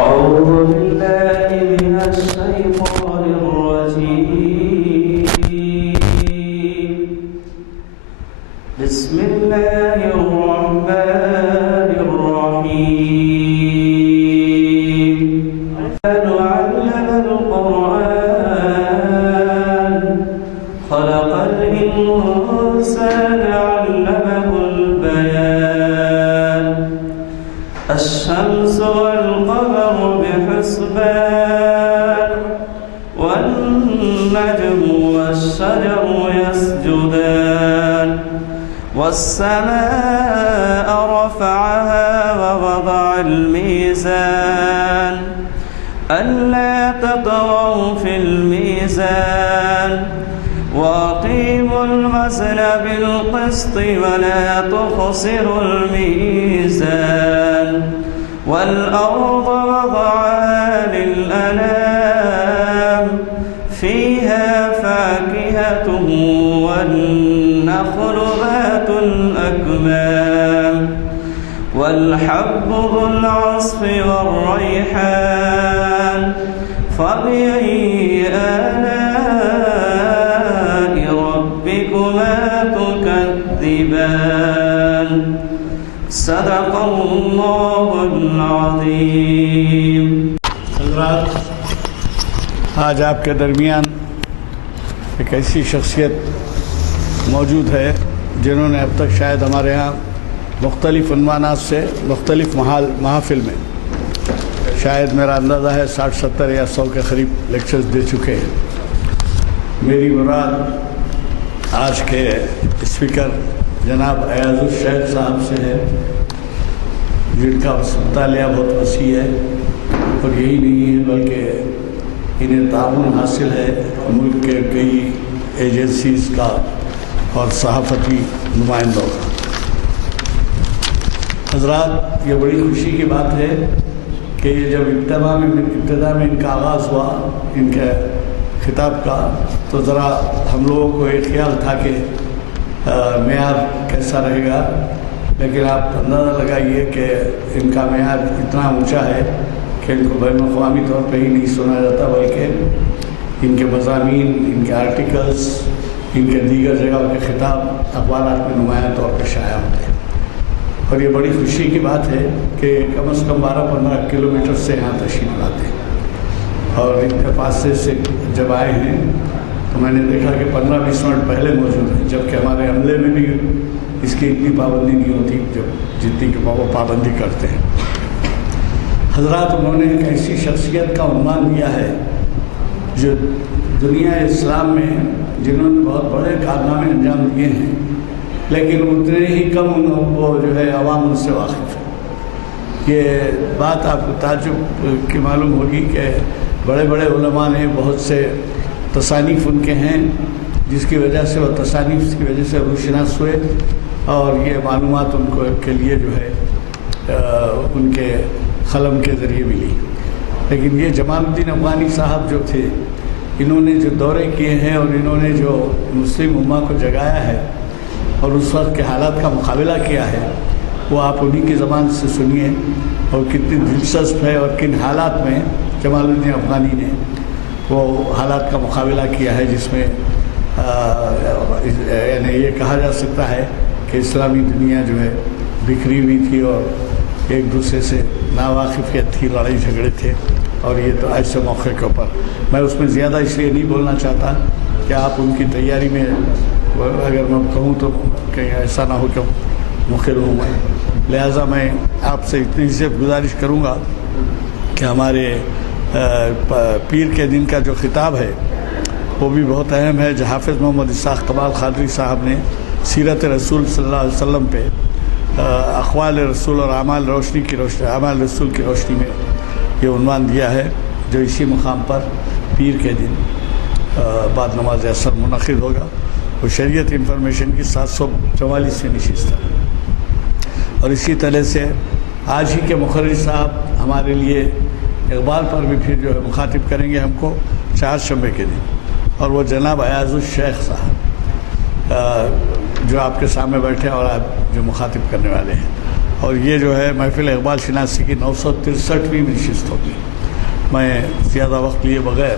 أعوذ بالله من الشيطان الرجيم. بسم الله الرحمن الرحيم. علم القرآن خلق الإنسان علمه البيان. الشمس والقمر بحسبان والنجم والشجر يسجدان والسماء رفعها ووضع الميزان ألا تطغوا في الميزان وأقيموا الوزن بالقسط ولا تخسروا الميزان والأرض وضعها للأنام فيها فاكهة والنخل ذات الأكمام والحب ذو العصف والريحان فبأي آلاء ربكما تكذبان. صدق اللہ العظیم. حضرات، آج آپ کے درمیان ایک ایسی شخصیت موجود ہے جنہوں نے اب تک شاید ہمارے ہاں مختلف عنوانات سے مختلف محافل میں شاید میرا اندازہ ہے 60 70 یا 100 کے قریب لیکچرز دے چکے ہیں. میری مراد آج کے اسپیکر جناب ایاز الشیخ صاحب سے ہے، جن کا مطالعہ بہت وسیع ہے اور یہی نہیں ہے بلکہ انہیں تعاون حاصل ہے ملک کے کئی ایجنسیز کا اور صحافتی نمائندوں کا. حضرات، یہ بڑی خوشی کی بات ہے کہ یہ جب ابتدا میں ان کا آغاز ہوا ان کے خطاب کا، تو ذرا ہم لوگوں کو ایک خیال تھا کہ معیار کیسا رہے گا، لیکن آپ اندازہ لگائیے کہ ان کا معیار اتنا اونچا ہے کہ ان کو بین الاقوامی طور پہ ہی نہیں سنا جاتا، بلکہ ان کے مضامین، ان کے آرٹیکلز، ان کے دیگر جگہوں کے خطاب اخبارات میں نمایاں طور پہ شائع ہوتے ہیں. اور یہ بڑی خوشی کی بات ہے کہ کم از کم 12-15 کلومیٹر سے یہاں تشریف لاتے ہیں. اور ان کے فاصلے سے جب آئے ہیں تو میں نے دیکھا کہ 15-20 منٹ پہلے موجود ہیں، جبکہ ہمارے عملے میں بھی اس کی اتنی پابندی نہیں ہوتی جتنی کہ وہ پابندی کرتے ہیں. حضرات، انہوں نے ایک ایسی شخصیت کا عنوان دیا ہے جو دنیا اسلام میں جنہوں نے بہت بڑے کارنامے انجام دیے ہیں، لیکن اتنے ہی کم وہ جو ہے عوام ان سے واقف ہے. یہ بات آپ کو تعجب کی معلوم ہوگی کہ بڑے بڑے علماء نے بہت سے تصانیف ان کے ہیں، جس کی وجہ سے وہ تصانیف کی وجہ سے روشناس ہوئے اور یہ معلومات ان کو کے لیے جو ہے ان کے قلم کے ذریعے ملی. لیکن یہ جمال الدین افغانی صاحب جو تھے، انہوں نے جو دورے کیے ہیں اور انہوں نے جو مسلم امہ کو جگایا ہے اور اس وقت کے حالات کا مقابلہ کیا ہے، وہ آپ انہی کی زبان سے سنیے اور کتنی دلچسپ ہے اور کن حالات میں جمال الدین افغانی نے وہ حالات کا مقابلہ کیا ہے، جس میں یعنی یہ کہا جا سکتا ہے کہ اسلامی دنیا جو ہے بکھری ہوئی تھی اور ایک دوسرے سے ناواقفیت تھی، لڑائی جھگڑے تھے. اور یہ تو ایسے موقع کے اوپر میں اس میں زیادہ اس لیے نہیں بولنا چاہتا کہ آپ ان کی تیاری میں اگر میں کہوں تو کہیں ایسا نہ ہو کہ مخر ہوں میں. لہٰذا میں آپ سے اتنی سے گزارش کروں گا کہ ہمارے پیر کے دن کا جو خطاب ہے وہ بھی بہت اہم ہے. حافظ محمد اسحاق کمال قادری صاحب نے سیرت رسول صلی اللہ علیہ وسلم پہ اقوال رسول اور اعمال رسول کی روشنی میں یہ عنوان دیا ہے، جو اسی مقام پر پیر کے دن بعد نماز عصر منعقد ہوگا. وہ شریعت انفارمیشن کی 744 سے نشست ہے. اور اسی طرح سے آج ہی کے مقرر صاحب ہمارے لیے اقبال پر بھی پھر جو ہے مخاطب کریں گے ہم کو 4 شنبے کے دن، اور وہ جناب ایاز الشیخ صاحب جو آپ کے سامنے بیٹھے اور آپ جو مخاطب کرنے والے ہیں. اور یہ جو ہے محفل اقبال شناسی کی 963ویں نشست ہوگی۔ میں زیادہ وقت لیے بغیر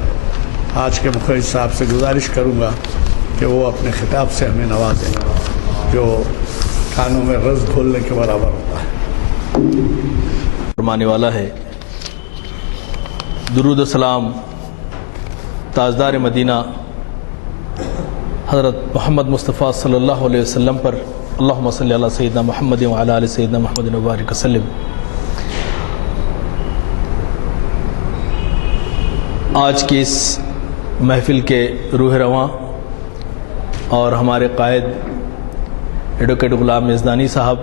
آج کے مخرج صاحب سے گزارش کروں گا کہ وہ اپنے خطاب سے ہمیں نوازیں، جو کانوں میں رز گھولنے کے برابر ہوتا ہے۔ فرمانے والا ہے، درود و سلام تاجدار مدینہ حضرت محمد مصطفیٰ صلی اللہ علیہ وسلم پر، اللہم صلی علی سیدنا محمد وعلی آل سیدنا محمد وبارک وسلم۔ آج کی اس محفل کے روح رواں اور ہمارے قائد ایڈوکیٹ غلام یزدانی صاحب،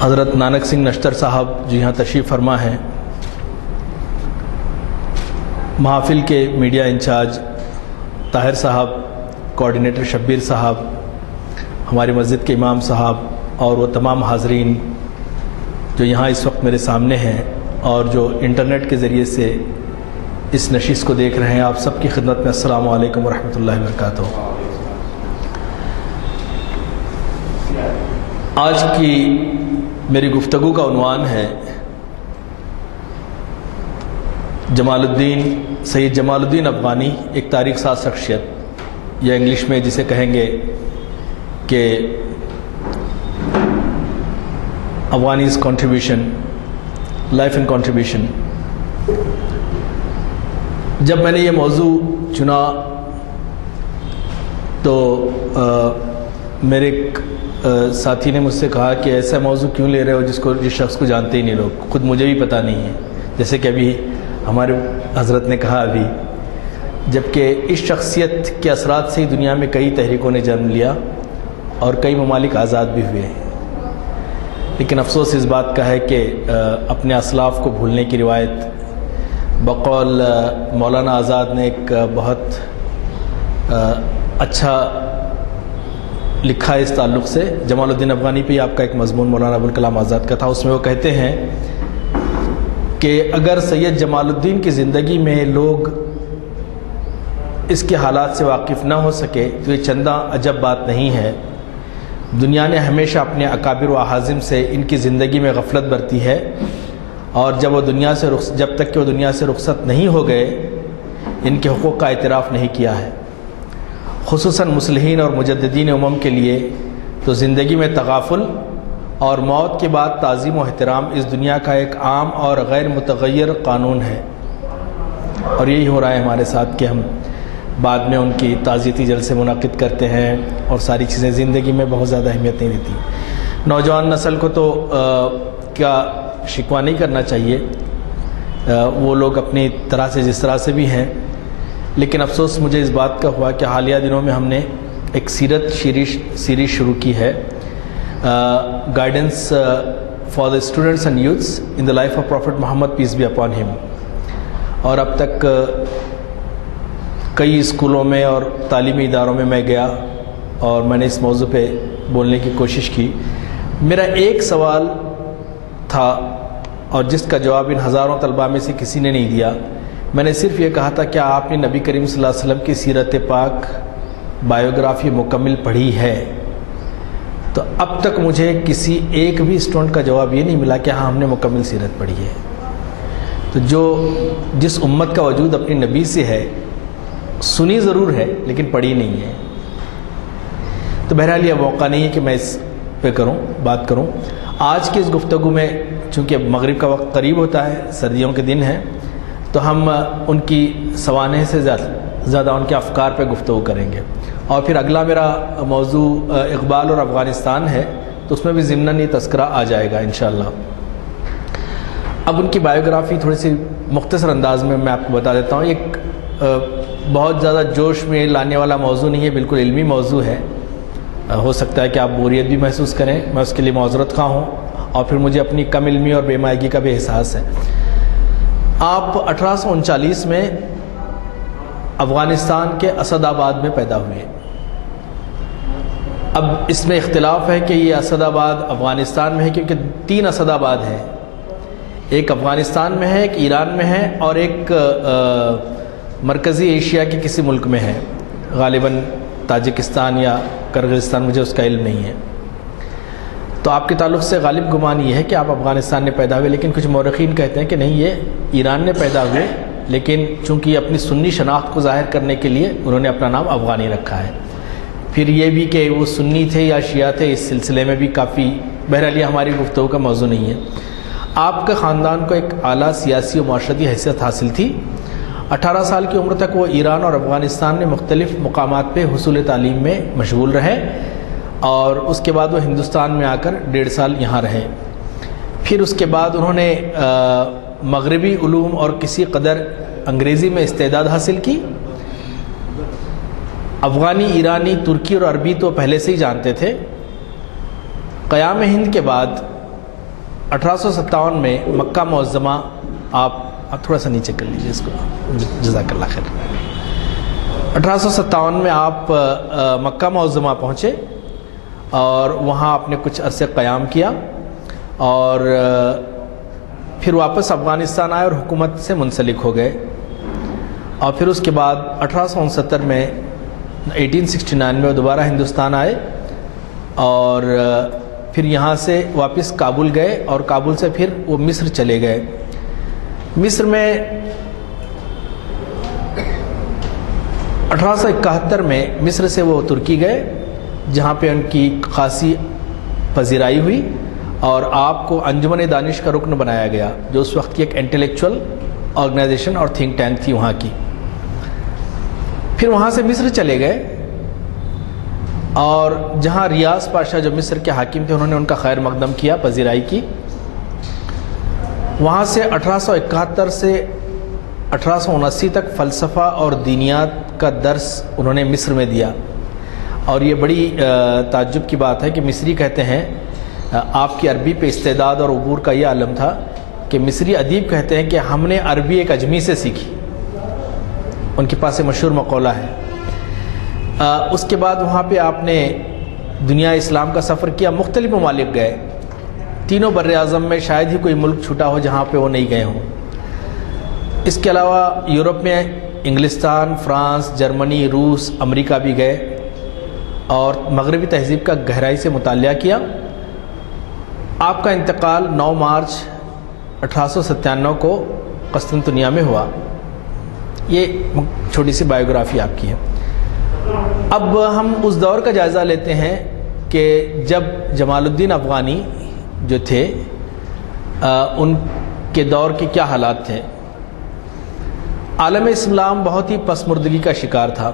حضرت نانک سنگھ نشتر صاحب جو یہاں تشریف فرما ہیں، محافل کے میڈیا انچارج طاہر صاحب، کوارڈینیٹر شبیر صاحب، ہماری مسجد کے امام صاحب اور وہ تمام حاضرین جو یہاں اس وقت میرے سامنے ہیں اور جو انٹرنیٹ کے ذریعے سے اس نشست کو دیکھ رہے ہیں، آپ سب کی خدمت میں السلام علیکم ورحمۃ اللہ وبرکاتہ۔ آج کی میری گفتگو کا عنوان ہے سید جمال الدین افغانی، ایک تاریخ ساز شخصیت، یا انگلش میں جسے کہیں گے کہ افغانیز کنٹریبیوشن، لائف اینڈ کنٹریبیوشن۔ جب میں نے یہ موضوع چنا تو میرے ایک ساتھی نے مجھ سے کہا کہ ایسا موضوع کیوں لے رہے ہو جس شخص کو جانتے ہی نہیں لوگ، خود مجھے بھی پتہ نہیں ہے، جیسے کہ ابھی ہمارے حضرت نے کہا ابھی، جبکہ اس شخصیت کے اثرات سے ہی دنیا میں کئی تحریکوں نے جنم لیا اور کئی ممالک آزاد بھی ہوئے، لیکن افسوس اس بات کا ہے کہ اپنے اسلاف کو بھولنے کی روایت بقول مولانا آزاد نے ایک بہت اچھا لکھا ہے اس تعلق سے۔ جمال الدین افغانی پہ آپ کا ایک مضمون مولانا ابوالکلام آزاد کا تھا، اس میں وہ کہتے ہیں کہ اگر سید جمال الدین کی زندگی میں لوگ اس کے حالات سے واقف نہ ہو سکے تو یہ چندہ عجب بات نہیں ہے۔ دنیا نے ہمیشہ اپنے اکابر و احاظم سے ان کی زندگی میں غفلت برتی ہے، اور جب تک کہ وہ دنیا سے رخصت نہیں ہو گئے ان کے حقوق کا اعتراف نہیں کیا ہے۔ خصوصاً مصلحین اور مجددین امم کے لیے تو زندگی میں تغافل اور موت کے بعد تعظیم و احترام اس دنیا کا ایک عام اور غیر متغیر قانون ہے، اور یہی ہو رہا ہے ہمارے ساتھ کہ ہم بعد میں ان کی تعزیتی جلسے منعقد کرتے ہیں اور ساری چیزیں زندگی میں بہت زیادہ اہمیت نہیں دیتی۔ نوجوان نسل کو تو کیا شکوہ نہیں کرنا چاہیے، وہ لوگ اپنی طرح سے جس طرح سے بھی ہیں، لیکن افسوس مجھے اس بات کا ہوا کہ حالیہ دنوں میں ہم نے ایک سیرت سیریز شروع کی ہے، guidance for the students and youths in the life of prophet Muhammad peace be upon him, اور اب تک کئی اسکولوں میں اور تعلیمی اداروں میں گیا اور میں نے اس موضوع پہ بولنے کی کوشش کی۔ میرا ایک سوال تھا اور جس کا جواب ان ہزاروں طلباء میں سے کسی نے نہیں دیا، میں نے صرف یہ کہا تھا کہ آپ نے نبی کریم صلی اللہ علیہ وسلم کی سیرت پاک بایوگرافی مکمل پڑھی ہے؟ تو اب تک مجھے کسی ایک بھی اسٹوڈنٹ کا جواب یہ نہیں ملا کہ ہاں ہم نے مکمل سیرت پڑھی ہے۔ تو جس امت کا وجود اپنی نبی سے ہے، سنی ضرور ہے لیکن پڑھی نہیں ہے۔ تو بہرحال یہ موقع نہیں ہے کہ میں اس پہ بات کروں۔ آج کی اس گفتگو میں چونکہ مغرب کا وقت قریب ہوتا ہے، سردیوں کے دن ہیں، تو ہم ان کی سوانح سے زیادہ ان کے افکار پہ گفتگو کریں گے، اور پھر اگلا میرا موضوع اقبال اور افغانستان ہے، تو اس میں بھی ضمناً یہ تذکرہ آ جائے گا انشاءاللہ۔ اب ان کی بایوگرافی تھوڑی سی مختصر انداز میں میں آپ کو بتا دیتا ہوں۔ ایک بہت زیادہ جوش میں لانے والا موضوع نہیں ہے، بالکل علمی موضوع ہے، ہو سکتا ہے کہ آپ بوریت بھی محسوس کریں، میں اس کے لیے معذرت خواہ ہوں، اور پھر مجھے اپنی کم علمی اور بے مائگی کا بھی احساس ہے۔ آپ 1839 میں افغانستان کے اسد آباد میں پیدا ہوئے۔ اب اس میں اختلاف ہے کہ یہ اسد آباد افغانستان میں ہے، کیونکہ 3 اسد آباد ہیں، ایک افغانستان میں ہے، ایک ایران میں ہے، اور ایک مرکزی ایشیا کے کسی ملک میں ہے، غالباً تاجکستان یا کرغزستان، مجھے اس کا علم نہیں ہے. تو آپ کے تعلق سے غالب گمان یہ ہے کہ آپ افغانستان میں پیدا ہوئے، لیکن کچھ مورخین کہتے ہیں کہ نہیں، یہ ایران میں پیدا ہوئے، لیکن چونکہ یہ اپنی سنی شناخت کو ظاہر کرنے کے لیے انہوں نے اپنا نام افغانی رکھا ہے. پھر یہ بھی کہ وہ سنی تھے یا شیعہ تھے، اس سلسلے میں بھی کافی، بہرحال یہ ہماری گفتگو کا موضوع نہیں ہے. آپ کے خاندان کو ایک اعلیٰ سیاسی و معاشرتی حیثیت حاصل تھی. 18 سال کی عمر تک وہ ایران اور افغانستان میں مختلف مقامات پہ حصول تعلیم میں مشغول رہے، اور اس کے بعد وہ ہندوستان میں آ کر 1.5 سال یہاں رہے. پھر اس کے بعد انہوں نے مغربی علوم اور کسی قدر انگریزی میں استعداد حاصل کی. افغانی، ایرانی، ترکی اور عربی تو پہلے سے ہی جانتے تھے. قیام ہند کے بعد 1857 میں مکہ معظمہ، آپ تھوڑا سا نیچے کر لیجیے اس کو، جزاک اللہ خیر. 1857 میں آپ مکہ معظمہ پہنچے اور وہاں آپ نے کچھ عرصے قیام کیا، اور پھر واپس افغانستان آئے اور حکومت سے منسلک ہو گئے. اور پھر اس کے بعد 1869 میں 1869 میں وہ دوبارہ ہندوستان آئے، اور پھر یہاں سے واپس کابل گئے، اور کابل سے پھر وہ مصر چلے گئے. مصر میں 1871 میں مصر سے وہ ترکی گئے، جہاں پہ ان کی خاصی پذیرائی ہوئی، اور آپ کو انجمن دانش کا رکن بنایا گیا، جو اس وقت کی ایک انٹلیکچول آرگنائزیشن اور تھنک ٹینک تھی وہاں کی. پھر وہاں سے مصر چلے گئے، اور جہاں ریاض پاشا جو مصر کے حاکم تھے، انہوں نے ان کا خیر مقدم کیا، پذیرائی کی. وہاں سے 1871 سے 1879 تک فلسفہ اور دینیات کا درس انہوں نے مصر میں دیا. اور یہ بڑی تعجب کی بات ہے کہ مصری کہتے ہیں، آپ کی عربی پہ استعداد اور عبور کا یہ عالم تھا کہ مصری ادیب کہتے ہیں کہ ہم نے عربی ایک اجمی سے سیکھی. ان کے پاس مشہور مقولہ ہے. اس کے بعد وہاں پہ آپ نے دنیا اسلام کا سفر کیا، مختلف ممالک گئے. تینوں بر اعظم میں شاید ہی کوئی ملک چھوٹا ہو جہاں پہ وہ نہیں گئے ہوں. اس کے علاوہ یورپ میں انگلستان، فرانس، جرمنی، روس، امریکہ بھی گئے، اور مغربی تہذیب کا گہرائی سے مطالعہ کیا. آپ کا انتقال 9 مارچ 1897 کو قسطنطنیہ میں ہوا. یہ چھوٹی سی بایوگرافی آپ کی ہے. اب ہم اس دور کا جائزہ لیتے ہیں کہ جب جمال الدین افغانی جو تھے، ان کے دور کے کیا حالات تھے. عالم اسلام بہت ہی پسماردگی کا شکار تھا.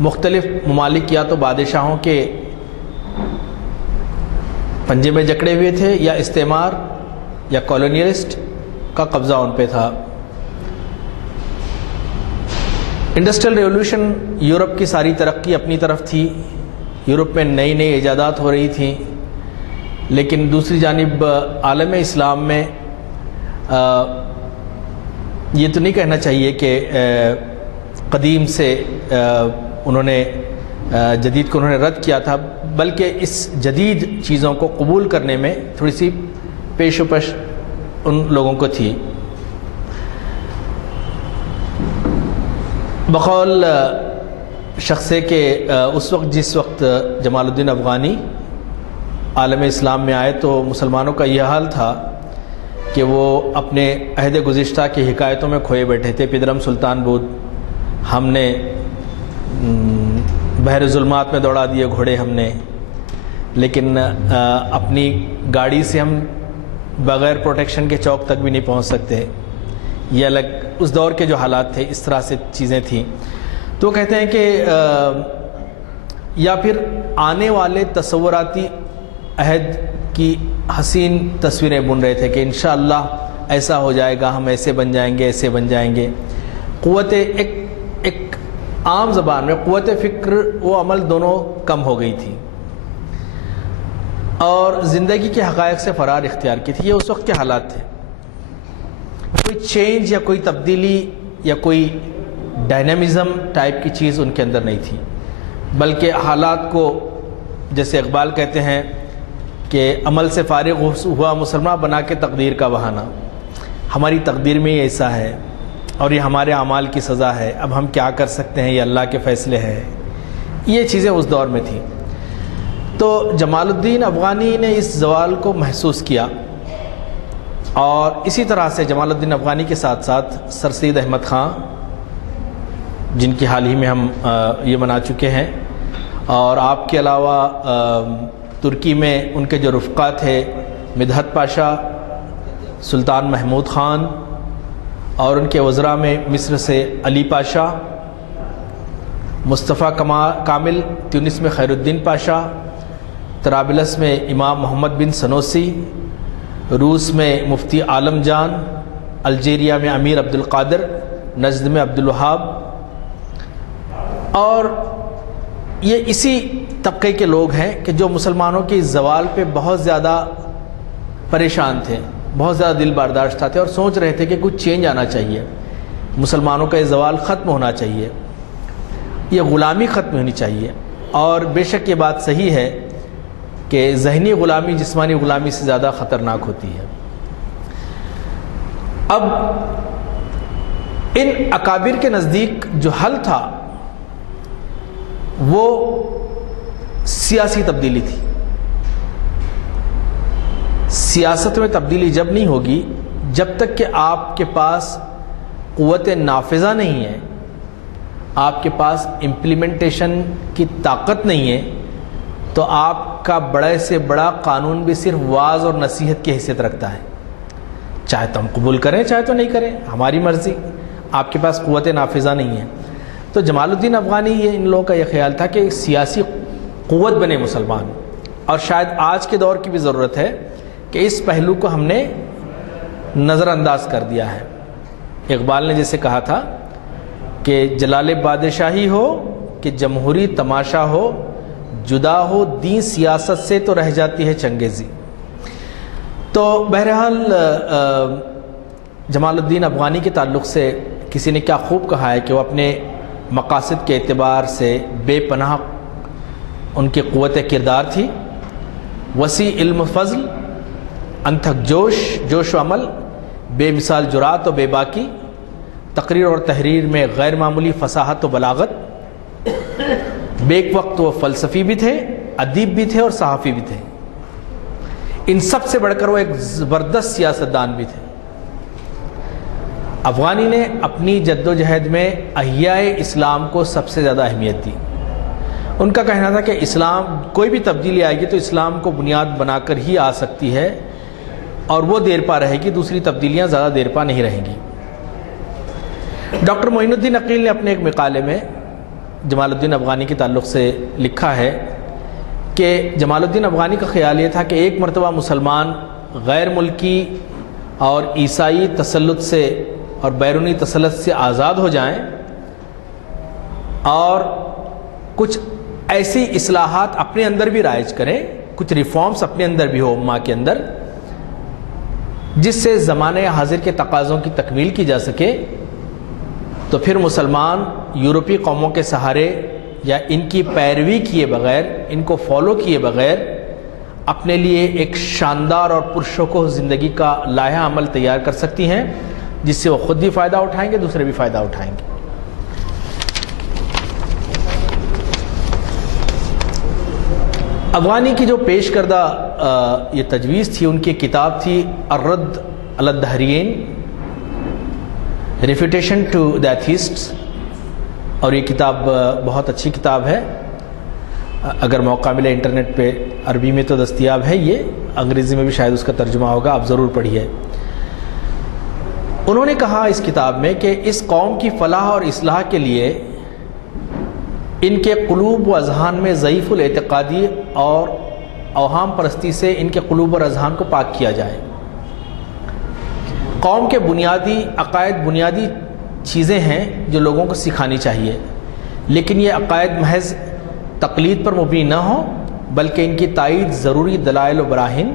مختلف ممالک یا تو بادشاہوں کے پنجے میں جکڑے ہوئے تھے، یا استعمار یا کالونیلسٹ کا قبضہ ان پہ تھا. انڈسٹریل ریولوشن، یورپ کی ساری ترقی اپنی طرف تھی، یورپ میں نئی نئی ایجادات ہو رہی تھیں، لیکن دوسری جانب عالم اسلام میں یہ تو نہیں کہنا چاہیے کہ قدیم سے انہوں نے جدید کو انہوں نے رد کیا تھا، بلکہ اس جدید چیزوں کو قبول کرنے میں تھوڑی سی پیش و پش ان لوگوں کو تھی. بقول شخصے کہ اس وقت جس وقت جمال الدین افغانی عالم اسلام میں آئے تو مسلمانوں کا یہ حال تھا کہ وہ اپنے عہد گزشتہ کی حکایتوں میں کھوئے بیٹھے تھے. پدرم سلطان بود، ہم نے بحر ظلمات میں دوڑا دیے گھوڑے ہم نے، لیکن اپنی گاڑی سے ہم بغیر پروٹیکشن کے چوک تک بھی نہیں پہنچ سکتے. یہ الگ اس دور کے جو حالات تھے، اس طرح سے چیزیں تھیں. تو وہ کہتے ہیں کہ یا پھر آنے والے تصوراتی عہد کی حسین تصویریں بن رہے تھے کہ انشاءاللہ ایسا ہو جائے گا، ہم ایسے بن جائیں گے، ایسے بن جائیں گے. قوت ایک عام زبان میں قوت فکر و عمل دونوں کم ہو گئی تھی، اور زندگی کے حقائق سے فرار اختیار کی تھی. یہ اس وقت کے حالات تھے. کوئی چینج یا کوئی تبدیلی یا کوئی ڈائنامزم ٹائپ کی چیز ان کے اندر نہیں تھی، بلکہ حالات کو، جیسے اقبال کہتے ہیں کہ عمل سے فارغ ہوا مسلمان بنا کے تقدیر کا بہانہ. ہماری تقدیر میں یہ ایسا ہے اور یہ ہمارے اعمال کی سزا ہے، اب ہم کیا کر سکتے ہیں، یہ اللہ کے فیصلے ہیں. یہ چیزیں اس دور میں تھیں. تو جمال الدین افغانی نے اس زوال کو محسوس کیا، اور اسی طرح سے جمال الدین افغانی کے ساتھ ساتھ سر سید احمد خان، جن کی حال ہی میں ہم یہ منا چکے ہیں، اور آپ کے علاوہ ترکی میں ان کے جو رفقا تھے، مدحت پاشا، سلطان محمود خان، اور ان کے وزراء میں مصر سے علی پاشا، مصطفیٰ کامل، تیونس میں خیر الدین پاشا، طرابلس میں امام محمد بن سنوسی، روس میں مفتی عالم جان، الجیریا میں امیر عبد القادر، نجد میں عبد الوہاب، اور یہ اسی طبقے کے لوگ ہیں کہ جو مسلمانوں کی زوال پہ بہت زیادہ پریشان تھے، بہت زیادہ دل برداشتہ تھے، اور سوچ رہے تھے کہ کچھ چینج آنا چاہیے، مسلمانوں کا یہ زوال ختم ہونا چاہیے، یہ غلامی ختم ہونی چاہیے. اور بے شک یہ بات صحیح ہے کہ ذہنی غلامی جسمانی غلامی سے زیادہ خطرناک ہوتی ہے. اب ان اکابر کے نزدیک جو حل تھا وہ سیاسی تبدیلی تھی. سیاست میں تبدیلی جب نہیں ہوگی، جب تک کہ آپ کے پاس قوت نافذہ نہیں ہے، آپ کے پاس امپلیمنٹیشن کی طاقت نہیں ہے، تو آپ کا بڑے سے بڑا قانون بھی صرف واعظ اور نصیحت کی حیثیت رکھتا ہے. چاہے تو ہم قبول کریں، چاہے تو نہیں کریں، ہماری مرضی. آپ کے پاس قوت نافذہ نہیں ہے. تو جمال الدین افغانی، یہ ان لوگوں کا یہ خیال تھا کہ سیاسی قوت بنے مسلمان، اور شاید آج کے دور کی بھی ضرورت ہے کہ اس پہلو کو ہم نے نظر انداز کر دیا ہے. اقبال نے جیسے کہا تھا کہ جلال بادشاہی ہو کہ جمہوری تماشا ہو، جدا ہو دین سیاست سے تو رہ جاتی ہے چنگیزی. تو بہرحال جمال الدین افغانی کے تعلق سے کسی نے کیا خوب کہا ہے کہ وہ اپنے مقاصد کے اعتبار سے بے پناہ ان کی قوت کردار تھی. وسیع علم فضل، انتھک جوش و عمل، بے مثال جرات و بے باکی، تقریر اور تحریر میں غیر معمولی فصاحت و بلاغت. بیک وقت وہ فلسفی بھی تھے، ادیب بھی تھے اور صحافی بھی تھے. ان سب سے بڑھ کر وہ ایک زبردست سیاستدان بھی تھے. افغانی نے اپنی جد و جہد میں احیاء اسلام کو سب سے زیادہ اہمیت دی. ان کا کہنا تھا کہ اسلام کوئی بھی تبدیلی آئے گی تو اسلام کو بنیاد بنا کر ہی آ سکتی ہے، اور وہ دیر پا رہے گی، دوسری تبدیلیاں زیادہ دیر پا نہیں رہیں گی. ڈاکٹر معین الدین عقیل نے اپنے ایک مقالے میں جمال الدین افغانی کے تعلق سے لکھا ہے کہ جمال الدین افغانی کا خیال یہ تھا کہ ایک مرتبہ مسلمان غیر ملکی اور عیسائی تسلط سے اور بیرونی تسلط سے آزاد ہو جائیں، اور کچھ ایسی اصلاحات اپنے اندر بھی رائج کریں، کچھ ریفارمز اپنے اندر بھی ہو امہ کے اندر، جس سے زمانے حاضر کے تقاضوں کی تکمیل کی جا سکے، تو پھر مسلمان یورپی قوموں کے سہارے یا ان کی پیروی کیے بغیر، ان کو فالو کیے بغیر اپنے لیے ایک شاندار اور پرشکوہ زندگی کا لائحہ عمل تیار کر سکتی ہیں، جس سے وہ خود بھی فائدہ اٹھائیں گے، دوسرے بھی فائدہ اٹھائیں گے. افغانی کی جو پیش کردہ یہ تجویز تھی، ان کی کتاب تھی الرد علی الدہریین، ریفیوٹیشن ٹو دی ایتھیسٹس، اور یہ کتاب بہت اچھی کتاب ہے. اگر موقع ملے انٹرنیٹ پہ عربی میں تو دستیاب ہے، یہ انگریزی میں بھی شاید اس کا ترجمہ ہوگا، آپ ضرور پڑھیے. انہوں نے کہا اس کتاب میں کہ اس قوم کی فلاح اور اصلاح کے لیے ان کے قلوب و اذہان میں ضعیف الاعتقادی اور اوہام پرستی سے ان کے قلوب اور اذہان کو پاک کیا جائے. قوم کے بنیادی عقائد بنیادی چیزیں ہیں جو لوگوں کو سکھانی چاہیے، لیکن یہ عقائد محض تقلید پر مبنی نہ ہوں، بلکہ ان کی تائید ضروری دلائل و براہین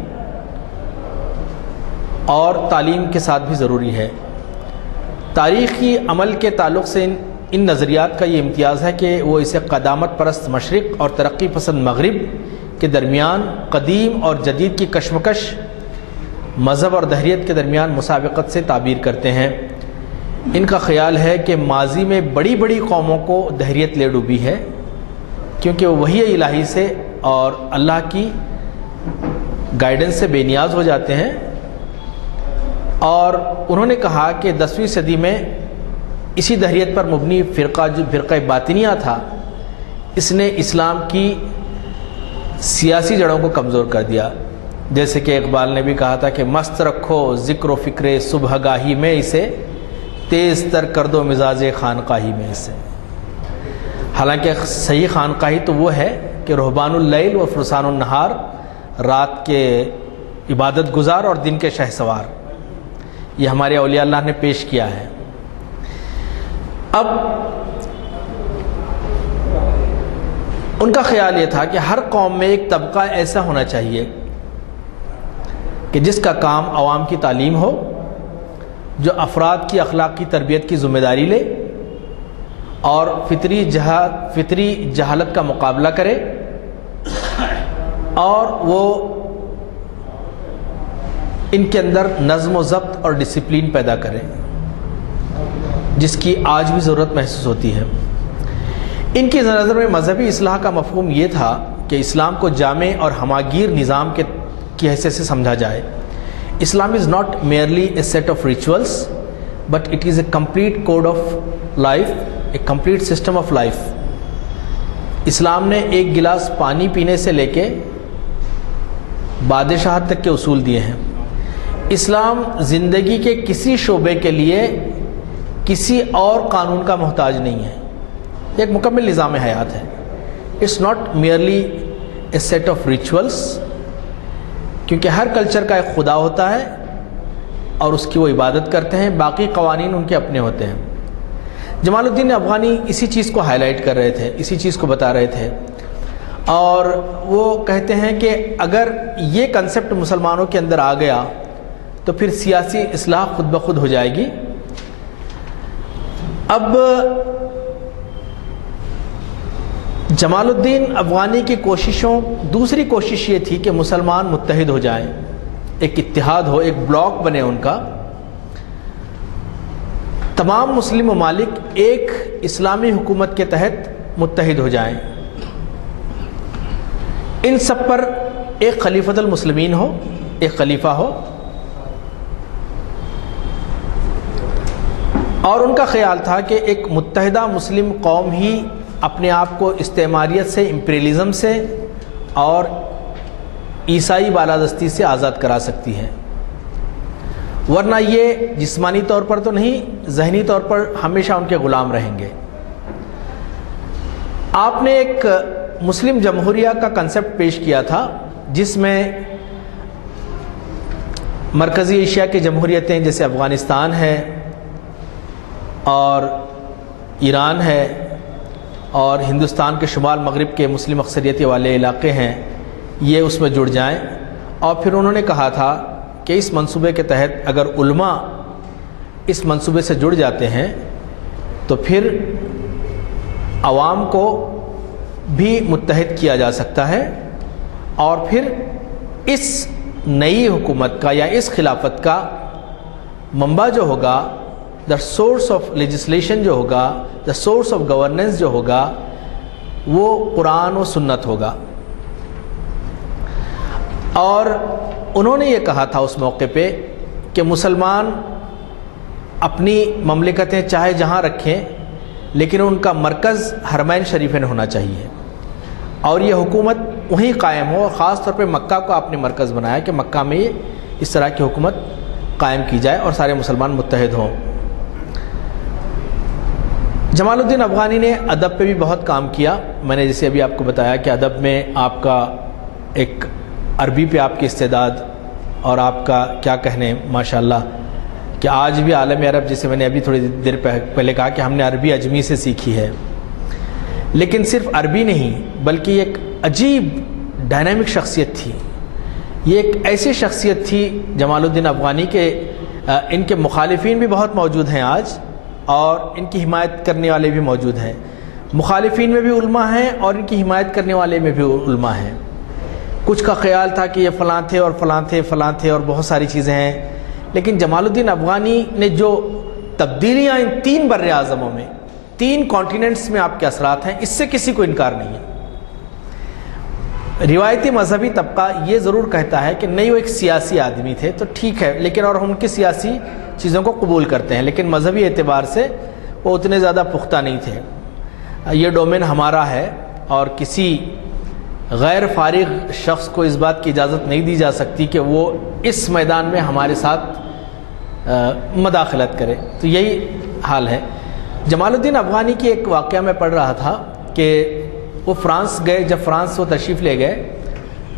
اور تعلیم کے ساتھ بھی ضروری ہے. تاریخی عمل کے تعلق سے ان نظریات کا یہ امتیاز ہے کہ وہ اسے قدامت پرست مشرق اور ترقی پسند مغرب کے درمیان قدیم اور جدید کی کشمکش، مذہب اور دہریت کے درمیان مسابقت سے تعبیر کرتے ہیں. ان کا خیال ہے کہ ماضی میں بڑی بڑی قوموں کو دہریت لے ڈوبی ہے، کیونکہ وہ وحی الہی سے اور اللہ کی گائیڈنس سے بے نیاز ہو جاتے ہیں. اور انہوں نے کہا کہ 10ویں صدی میں اسی دہریت پر مبنی فرقہ جو فرقہ باطنیہ تھا، اس نے اسلام کی سیاسی جڑوں کو کمزور کر دیا. جیسے کہ اقبال نے بھی کہا تھا کہ مست رکھو ذکر و فکر صبح گاہی میں اسے، تیز تر کر دو مزاج خانقاہی میں اسے. حالانکہ صحیح خانقاہی تو وہ ہے کہ رہبان اللیل و فرسان النہار، رات کے عبادت گزار اور دن کے شہ سوار. یہ ہمارے اولیاء اللہ نے پیش کیا ہے. اب ان کا خیال یہ تھا کہ ہر قوم میں ایک طبقہ ایسا ہونا چاہیے کہ جس کا کام عوام کی تعلیم ہو، جو افراد کی اخلاق کی تربیت کی ذمہ داری لے اور فطری جہالت کا مقابلہ کرے، اور وہ ان کے اندر نظم و ضبط اور ڈسپلین پیدا کرے، جس کی آج بھی ضرورت محسوس ہوتی ہے. ان کی نظر میں مذہبی اصلاح کا مفہوم یہ تھا کہ اسلام کو جامع اور ہماگیر نظام کی حیثیت سے سمجھا جائے. Islam is not merely a set of rituals but it is a complete code of life, a complete system of life. اسلام نے ایک گلاس پانی پینے سے لے کے بادشاہت تک کے اصول دیے ہیں. اسلام زندگی کے کسی شعبے کے لیے کسی اور قانون کا محتاج نہیں ہے، ایک مکمل نظام حیات ہے. It's not merely a set of rituals, کیونکہ ہر کلچر کا ایک خدا ہوتا ہے اور اس کی وہ عبادت کرتے ہیں، باقی قوانین ان کے اپنے ہوتے ہیں. جمال الدین افغانی اسی چیز کو ہائی لائٹ کر رہے تھے، اسی چیز کو بتا رہے تھے، اور وہ کہتے ہیں کہ اگر یہ کنسپٹ مسلمانوں کے اندر آ گیا تو پھر سیاسی اصلاح خود بخود ہو جائے گی. اب جمال الدین افغانی کی دوسری کوشش یہ تھی کہ مسلمان متحد ہو جائیں، ایک اتحاد ہو، ایک بلاک بنے ان کا. تمام مسلم ممالک ایک اسلامی حکومت کے تحت متحد ہو جائیں، ان سب پر ایک خلیفۃ المسلمین ہو، ایک خلیفہ ہو. اور ان کا خیال تھا کہ ایک متحدہ مسلم قوم ہی اپنے آپ کو استعماریت سے، امپیریلزم سے اور عیسائی بالادستی سے آزاد کرا سکتی ہے، ورنہ یہ جسمانی طور پر تو نہیں، ذہنی طور پر ہمیشہ ان کے غلام رہیں گے. آپ نے ایک مسلم جمہوریہ کا کنسپٹ پیش کیا تھا جس میں مرکزی ایشیا کی جمہوریتیں جیسے افغانستان ہے اور ایران ہے اور ہندوستان کے شمال مغرب کے مسلم اکثریتی والے علاقے ہیں، یہ اس میں جڑ جائیں. اور پھر انہوں نے کہا تھا کہ اس منصوبے کے تحت اگر علماء اس منصوبے سے جڑ جاتے ہیں تو پھر عوام کو بھی متحد کیا جا سکتا ہے، اور پھر اس نئی حکومت کا یا اس خلافت کا منبع جو ہوگا، دا سورس آف لیجسلیشن جو ہوگا، دا سورس آف گورننس جو ہوگا، وہ قرآن و سنت ہوگا. اور انہوں نے یہ کہا تھا اس موقع پہ کہ مسلمان اپنی مملکتیں چاہے جہاں رکھیں لیکن ان کا مرکز حرمین شریفین ہونا چاہیے، اور یہ حکومت وہیں قائم ہو. اور خاص طور پہ مکہ کو آپ نے مرکز بنایا کہ مکہ میں اس طرح کی حکومت قائم کی جائے اور سارے مسلمان متحد ہوں. جمال الدین افغانی نے ادب پہ بھی بہت کام کیا. میں نے جیسے ابھی آپ کو بتایا کہ ادب میں آپ کا ایک عربی پہ آپ کی استعداد اور آپ کا کیا کہنے ماشاءاللہ کہ آج بھی عالم عرب، جسے میں نے ابھی تھوڑی دیر پہلے کہا کہ ہم نے عربی اجمی سے سیکھی ہے، لیکن صرف عربی نہیں بلکہ یہ ایک عجیب ڈائنامک شخصیت تھی. یہ ایک ایسی شخصیت تھی جمال الدین افغانی کے ان کے مخالفین بھی بہت موجود ہیں آج، اور ان کی حمایت کرنے والے بھی موجود ہیں. مخالفین میں بھی علماء ہیں اور ان کی حمایت کرنے والے میں بھی علماء ہیں. کچھ کا خیال تھا کہ یہ فلاں تھے اور فلاں تھے فلاں تھے اور بہت ساری چیزیں ہیں، لیکن جمال الدین افغانی نے جو تبدیلیاں ان 3 بر اعظموں میں، 3 کانٹیننٹس میں آپ کے اثرات ہیں، اس سے کسی کو انکار نہیں ہے. روایتی مذہبی طبقہ یہ ضرور کہتا ہے کہ نہیں وہ ایک سیاسی آدمی تھے تو ٹھیک ہے، لیکن اور ہم ان کی سیاسی چیزوں کو قبول کرتے ہیں، لیکن مذہبی اعتبار سے وہ اتنے زیادہ پختہ نہیں تھے۔ یہ ڈومین ہمارا ہے اور کسی غیر فارغ شخص کو اس بات کی اجازت نہیں دی جا سکتی کہ وہ اس میدان میں ہمارے ساتھ مداخلت کرے۔ تو یہی حال ہے۔ جمال الدین افغانی کی ایک واقعہ میں پڑھ رہا تھا کہ وہ فرانس گئے، جب فرانس وہ تشریف لے گئے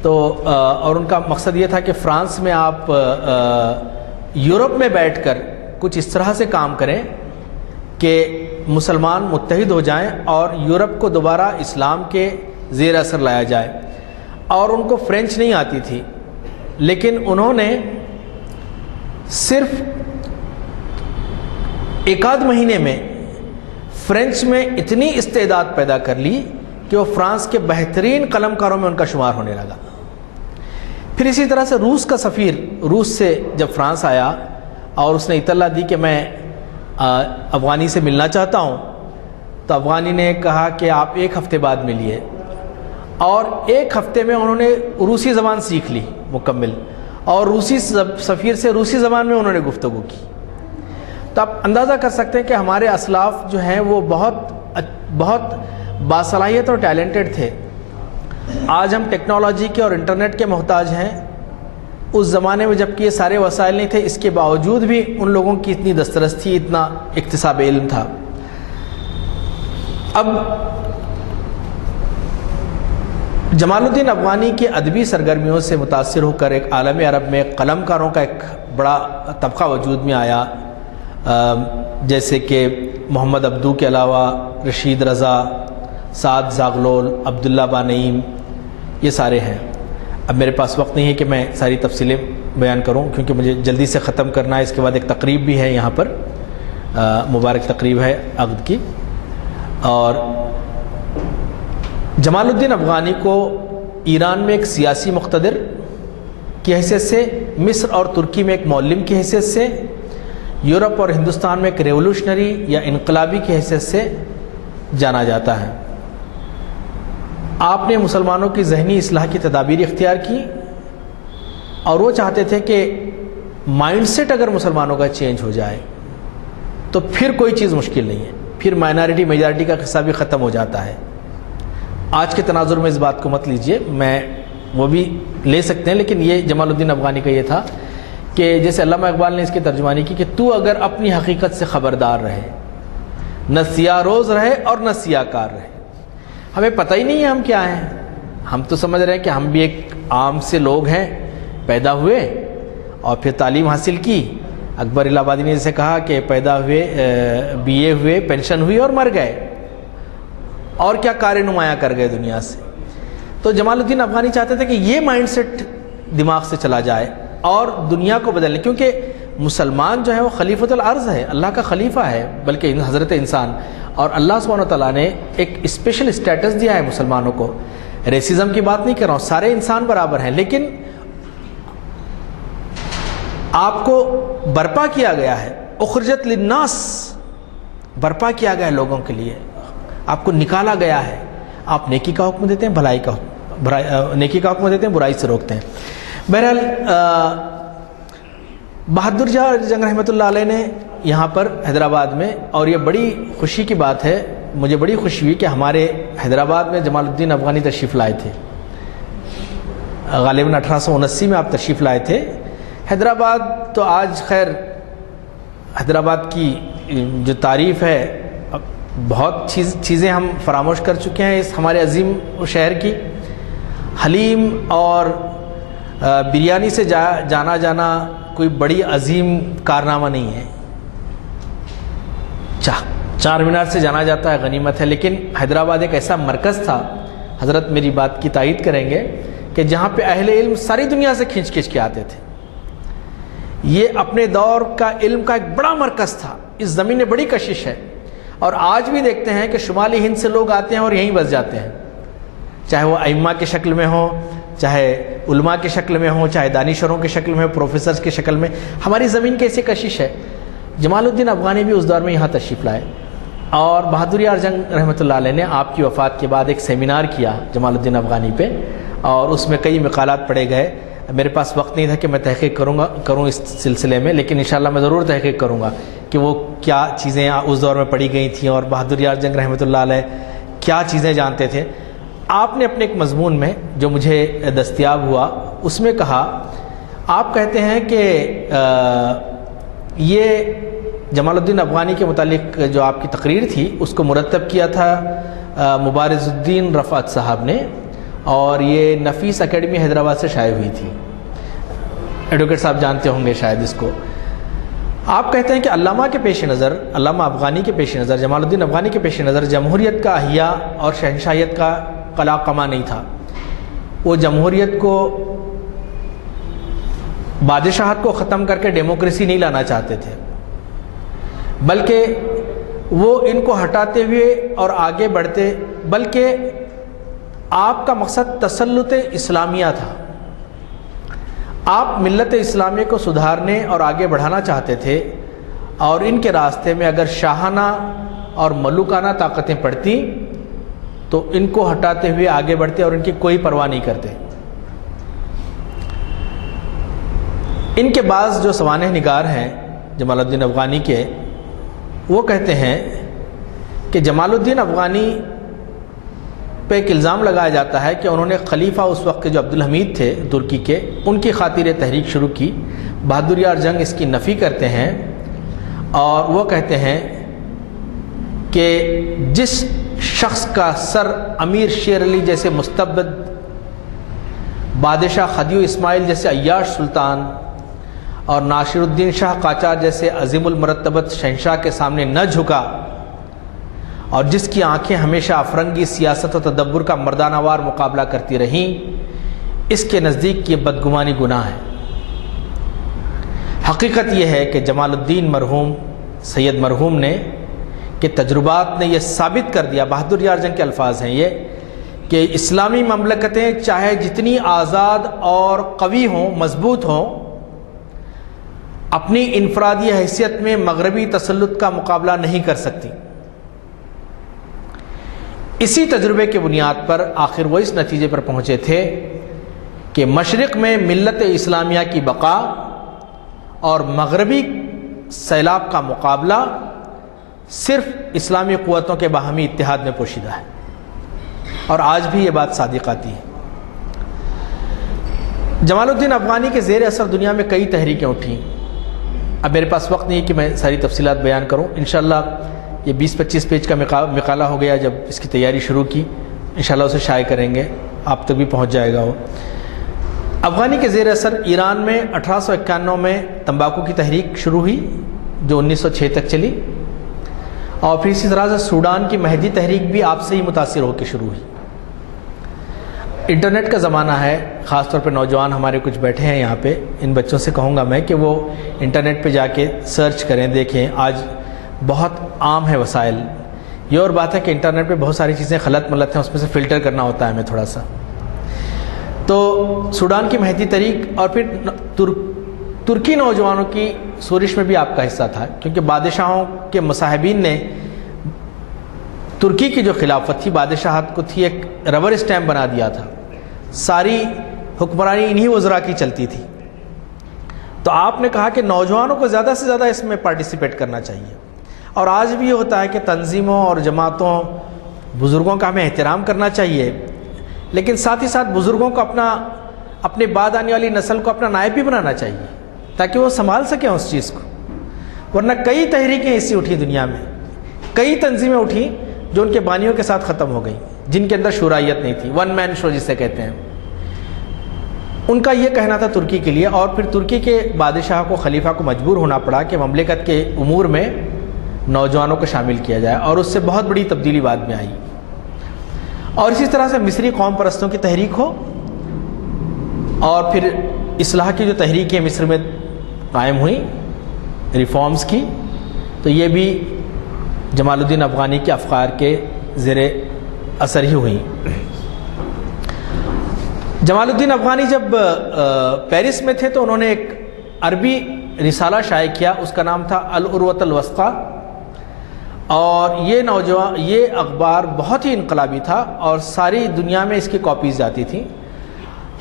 تو اور ان کا مقصد یہ تھا کہ فرانس میں آپ یورپ میں بیٹھ کر کچھ اس طرح سے کام کریں کہ مسلمان متحد ہو جائیں اور یورپ کو دوبارہ اسلام کے زیر اثر لایا جائے۔ اور ان کو فرینچ نہیں آتی تھی، لیکن انہوں نے صرف ایک آدھ مہینے میں فرینچ میں اتنی استعداد پیدا کر لی کہ وہ فرانس کے بہترین قلم کاروں میں ان کا شمار ہونے لگا۔ پھر اسی طرح سے روس کا سفیر روس سے جب فرانس آیا اور اس نے اطلاع دی کہ میں افغانی سے ملنا چاہتا ہوں، تو افغانی نے کہا کہ آپ 1 ہفتے بعد ملیے، اور 1 ہفتے میں انہوں نے روسی زبان سیکھ لی مکمل، اور روسی سفیر سے روسی زبان میں انہوں نے گفتگو کی۔ تو آپ اندازہ کر سکتے ہیں کہ ہمارے اسلاف جو ہیں وہ بہت باصلاحیت اور ٹیلنٹڈ تھے۔ آج ہم ٹیکنالوجی کے اور انٹرنیٹ کے محتاج ہیں، اس زمانے میں جب کہ یہ سارے وسائل نہیں تھے، اس کے باوجود بھی ان لوگوں کی اتنی دسترس تھی، اتنا اکتساب علم تھا۔ اب جمال الدین افغانی کی ادبی سرگرمیوں سے متاثر ہو کر ایک عالم عرب میں قلم کاروں کا ایک بڑا طبقہ وجود میں آیا، جیسے کہ محمد عبدو کے علاوہ رشید رضا، سعد زاغلول، عبداللہ بانعیم، یہ سارے ہیں۔ اب میرے پاس وقت نہیں ہے کہ میں ساری تفصیلیں بیان کروں، کیونکہ مجھے جلدی سے ختم کرنا ہے۔ اس کے بعد ایک تقریب بھی ہے یہاں پر، مبارک تقریب ہے عقد کی۔ اور جمال الدین افغانی کو ایران میں ایک سیاسی مقتدر کی حیثیت سے، مصر اور ترکی میں ایک معلم کی حیثیت سے، یورپ اور ہندوستان میں ایک ریولوشنری یا انقلابی کی حیثیت سے جانا جاتا ہے۔ آپ نے مسلمانوں کی ذہنی اصلاح کی تدابیر اختیار کی، اور وہ چاہتے تھے کہ مائنڈ سیٹ اگر مسلمانوں کا چینج ہو جائے تو پھر کوئی چیز مشکل نہیں ہے، پھر مائنارٹی میجارٹی کا قصہ بھی ختم ہو جاتا ہے۔ آج کے تناظر میں اس بات کو مت لیجئے، میں وہ بھی لے سکتے ہیں، لیکن یہ جمال الدین افغانی کا یہ تھا کہ جیسے علامہ اقبال نے اس کی ترجمانی کی کہ تو اگر اپنی حقیقت سے خبردار رہے، نہ سیاہ روز رہے اور نہ سیاہ کار رہے۔ ہمیں پتہ ہی نہیں ہے ہم کیا ہیں، ہم تو سمجھ رہے ہیں کہ ہم بھی ایک عام سے لوگ ہیں، پیدا ہوئے اور پھر تعلیم حاصل کی۔ اکبر الہ آبادی نے جیسے کہا کہ پیدا ہوئے، بی اے ہوئے، پینشن ہوئی اور مر گئے، اور کیا کار نمایاں کر گئے دنیا سے۔ تو جمال الدین افغانی چاہتے تھے کہ یہ مائنڈ سیٹ دماغ سے چلا جائے اور دنیا کو بدلنے، کیونکہ مسلمان جو ہے وہ خلیفۃ الارض ہے، اللہ کا خلیفہ ہے، بلکہ حضرت انسان، اور اللہ سبحانہ وتعالیٰ نے ایک اسپیشل اسٹیٹس دیا ہے مسلمانوں کو۔ ریسزم کی بات نہیں کر رہا ہوں، سارے انسان برابر ہیں، لیکن آپ کو برپا کیا گیا ہے، اخرجت للناس، برپا کیا گیا ہے لوگوں کے لیے، آپ کو نکالا گیا ہے۔ آپ نیکی کا حکم دیتے ہیں، نیکی کا حکم دیتے ہیں، برائی سے روکتے ہیں۔ بہرحال بہادر جنگ رحمۃ اللہ علیہ نے یہاں پر حیدرآباد میں، اور یہ بڑی خوشی کی بات ہے، مجھے بڑی خوشی ہوئی کہ ہمارے حیدرآباد میں جمال الدین افغانی تشریف لائے تھے، غالباً 1879 میں آپ تشریف لائے تھے۔ حیدرآباد تو آج خیر حیدرآباد کی جو تعریف ہے، بہت چیزیں ہم فراموش کر چکے ہیں اس ہمارے عظیم شہر کی۔ حلیم اور بریانی سے جانا کوئی بڑی عظیم کارنامہ نہیں ہے، چار مینار سے جانا جاتا ہے، غنیمت ہے، لیکن حیدرآباد ایک ایسا مرکز تھا، حضرت میری بات کی تائید کریں گے، کہ جہاں پہ اہل علم ساری دنیا سے کھینچ کے آتے تھے۔ یہ اپنے دور کا علم کا ایک بڑا مرکز تھا، اس زمین میں بڑی کشش ہے، اور آج بھی دیکھتے ہیں کہ شمالی ہند سے لوگ آتے ہیں اور یہیں بس جاتے ہیں، چاہے وہ ائمہ کی شکل میں ہوں، چاہے علماء کی شکل میں ہوں، چاہے دانشوروں کی شکل میں، پروفیسرز کی شکل میں۔ ہماری زمین کی ایسی کشش ہے۔ جمال الدین افغانی بھی اس دور میں یہاں تشریف لائے، اور بہادر یار جنگ رحمۃ اللہ علیہ نے آپ کی وفات کے بعد ایک سیمینار کیا جمال الدین افغانی پہ، اور اس میں کئی مقالات پڑھے گئے. میرے پاس وقت نہیں تھا کہ میں تحقیق کروں اس سلسلے میں، لیکن انشاءاللہ میں ضرور تحقیق کروں گا کہ وہ کیا چیزیں اس دور میں پڑھی گئی تھیں اور بہادر یار جنگ رحمۃ اللہ علیہ کیا چیزیں جانتے تھے. آپ نے اپنے ایک مضمون میں جو مجھے دستیاب ہوا اس میں کہا، آپ کہتے ہیں کہ یہ جمال الدین افغانی کے متعلق جو آپ کی تقریر تھی اس کو مرتب کیا تھا مبارز الدین رفعت صاحب نے، اور یہ نفیس اکیڈمی حیدرآباد سے شائع ہوئی تھی. ایڈوکیٹ صاحب جانتے ہوں گے شاید اس کو. آپ کہتے ہیں کہ علامہ کے پیش نظر، علامہ افغانی کے پیش نظر، جمال الدین افغانی کے پیش نظر جمہوریت کا احیاء اور شہنشاہیت کا قلع قمع نہیں تھا. وہ جمہوریت کو، بادشاہت کو ختم کر کے ڈیموکریسی نہیں لانا چاہتے تھے، بلکہ وہ ان کو ہٹاتے ہوئے اور آگے بڑھتے، بلکہ آپ کا مقصد تسلط اسلامیہ تھا. آپ ملت اسلامیہ کو سدھارنے اور آگے بڑھانا چاہتے تھے، اور ان کے راستے میں اگر شاہانہ اور ملوکانہ طاقتیں پڑتی تو ان کو ہٹاتے ہوئے آگے بڑھتے اور ان کی کوئی پرواہ نہیں کرتے. ان کے بعض جو سوانح نگار ہیں جمال الدین افغانی کے، وہ کہتے ہیں کہ جمال الدین افغانی پہ ایک الزام لگایا جاتا ہے کہ انہوں نے خلیفہ اس وقت کے جو عبدالحمید تھے ترکی کے، ان کی خاطر تحریک شروع کی. بہادر یار جنگ اس کی نفی کرتے ہیں اور وہ کہتے ہیں کہ جس شخص کا سر امیر شیر علی جیسے مستبد، بادشاہ خدیو اسماعیل جیسے عیاش سلطان اور ناصر الدین شاہ قاجار جیسے عظیم المرتبت شہنشاہ کے سامنے نہ جھکا، اور جس کی آنکھیں ہمیشہ افرنگی سیاست و تدبر کا مردانہ وار مقابلہ کرتی رہیں، اس کے نزدیک یہ بدگمانی گناہ ہے. حقیقت یہ ہے کہ جمال الدین مرحوم، سید مرحوم نے کہ تجربات نے یہ ثابت کر دیا، بہادر یار جنگ کے الفاظ ہیں یہ، کہ اسلامی مملکتیں چاہے جتنی آزاد اور قوی ہوں، مضبوط ہوں، اپنی انفرادی حیثیت میں مغربی تسلط کا مقابلہ نہیں کر سکتی. اسی تجربے کے بنیاد پر آخر وہ اس نتیجے پر پہنچے تھے کہ مشرق میں ملت اسلامیہ کی بقا اور مغربی سیلاب کا مقابلہ صرف اسلامی قوتوں کے باہمی اتحاد میں پوشیدہ ہے، اور آج بھی یہ بات صادق آتی ہے. جمال الدین افغانی کے زیر اثر دنیا میں کئی تحریکیں اٹھیں. اب میرے پاس وقت نہیں ہے کہ میں ساری تفصیلات بیان کروں. انشاءاللہ یہ 20-25 پیج کا مقالہ ہو گیا. جب اس کی تیاری شروع کی انشاءاللہ اسے شائع کریں گے، آپ تک بھی پہنچ جائے گا وہ. افغانی کے زیر اثر ایران میں 1891 میں تمباکو کی تحریک شروع ہوئی جو 1906 تک چلی، اور پھر اسی طرح سے سوڈان کی مہدی تحریک بھی آپ سے ہی متاثر ہو کے شروع ہوئی. انٹرنیٹ کا زمانہ ہے، خاص طور پہ نوجوان ہمارے کچھ بیٹھے ہیں یہاں پہ، ان بچوں سے کہوں گا میں کہ وہ انٹرنیٹ پہ جا کے سرچ کریں، دیکھیں. آج بہت عام ہے وسائل. یہ اور بات ہے کہ انٹرنیٹ پہ بہت ساری چیزیں غلط ملت ہیں، اس میں سے فلٹر کرنا ہوتا ہے ہمیں تھوڑا سا. تو سوڈان کی مہدی تحریک اور پھر ترکی نوجوانوں کی سورش میں بھی آپ کا حصہ تھا، کیونکہ بادشاہوں کے مصاحبین نے ترکی کی جو خلافت تھی، بادشاہت کو تھی ایک ربر اسٹیمپ بنا دیا تھا. ساری حکمرانی انہی وزراء کی چلتی تھی. تو آپ نے کہا کہ نوجوانوں کو زیادہ سے زیادہ اس میں پارٹیسپیٹ کرنا چاہیے. اور آج بھی یہ ہوتا ہے کہ تنظیموں اور جماعتوں، بزرگوں کا ہمیں احترام کرنا چاہیے، لیکن ساتھ ہی ساتھ بزرگوں کو اپنے بعد آنے والی نسل کو اپنا نائب بھی بنانا چاہیے تاکہ وہ سنبھال سکیں اس چیز کو. ورنہ کئی تحریکیں ایسی اٹھی دنیا میں، کئی تنظیمیں اٹھیں جو ان کے بانیوں کے ساتھ ختم ہو گئیں، جن کے اندر شورائیت نہیں تھی، ون مین شو جسے کہتے ہیں. ان کا یہ کہنا تھا ترکی کے لیے، اور پھر ترکی کے بادشاہ کو، خلیفہ کو مجبور ہونا پڑا کہ مملکت کے امور میں نوجوانوں کو شامل کیا جائے، اور اس سے بہت بڑی تبدیلی بعد میں آئی. اور اسی طرح سے مصری قوم پرستوں کی تحریک ہو، اور پھر اصلاح کی جو تحریکیں مصر میں قائم ہوئیں، ریفارمز کی، تو یہ بھی جمال الدین افغانی کے افکار کے زیر اثر ہی ہوئیں. جمال الدین افغانی جب پیرس میں تھے تو انہوں نے ایک عربی رسالہ شائع کیا، اس کا نام تھا العروۃ الوثقی، اور یہ اخبار بہت ہی انقلابی تھا اور ساری دنیا میں اس کی کاپیز جاتی تھیں.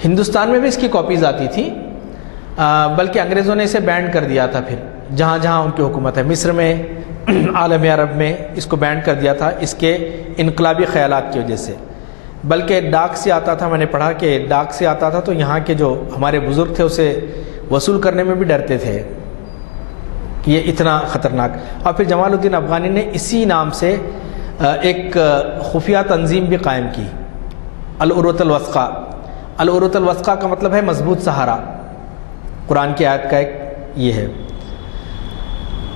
ہندوستان میں بھی اس کی کاپیز آتی تھی، بلکہ انگریزوں نے اسے بینڈ کر دیا تھا. پھر جہاں جہاں ان کی حکومت ہے، مصر میں، عالم عرب میں اس کو بینڈ کر دیا تھا اس کے انقلابی خیالات کی وجہ سے. بلکہ ڈاک سے آتا تھا، میں نے پڑھا کہ ڈاک سے آتا تھا تو یہاں کے جو ہمارے بزرگ تھے اسے وصول کرنے میں بھی ڈرتے تھے کہ یہ اتنا خطرناک. اور پھر جمال الدین افغانی نے اسی نام سے ایک خفیہ تنظیم بھی قائم کی، العروۃ الوثقی. العروۃ الوثقی کا مطلب ہے مضبوط سہارا، قرآن کی آیت کا ایک یہ ہے.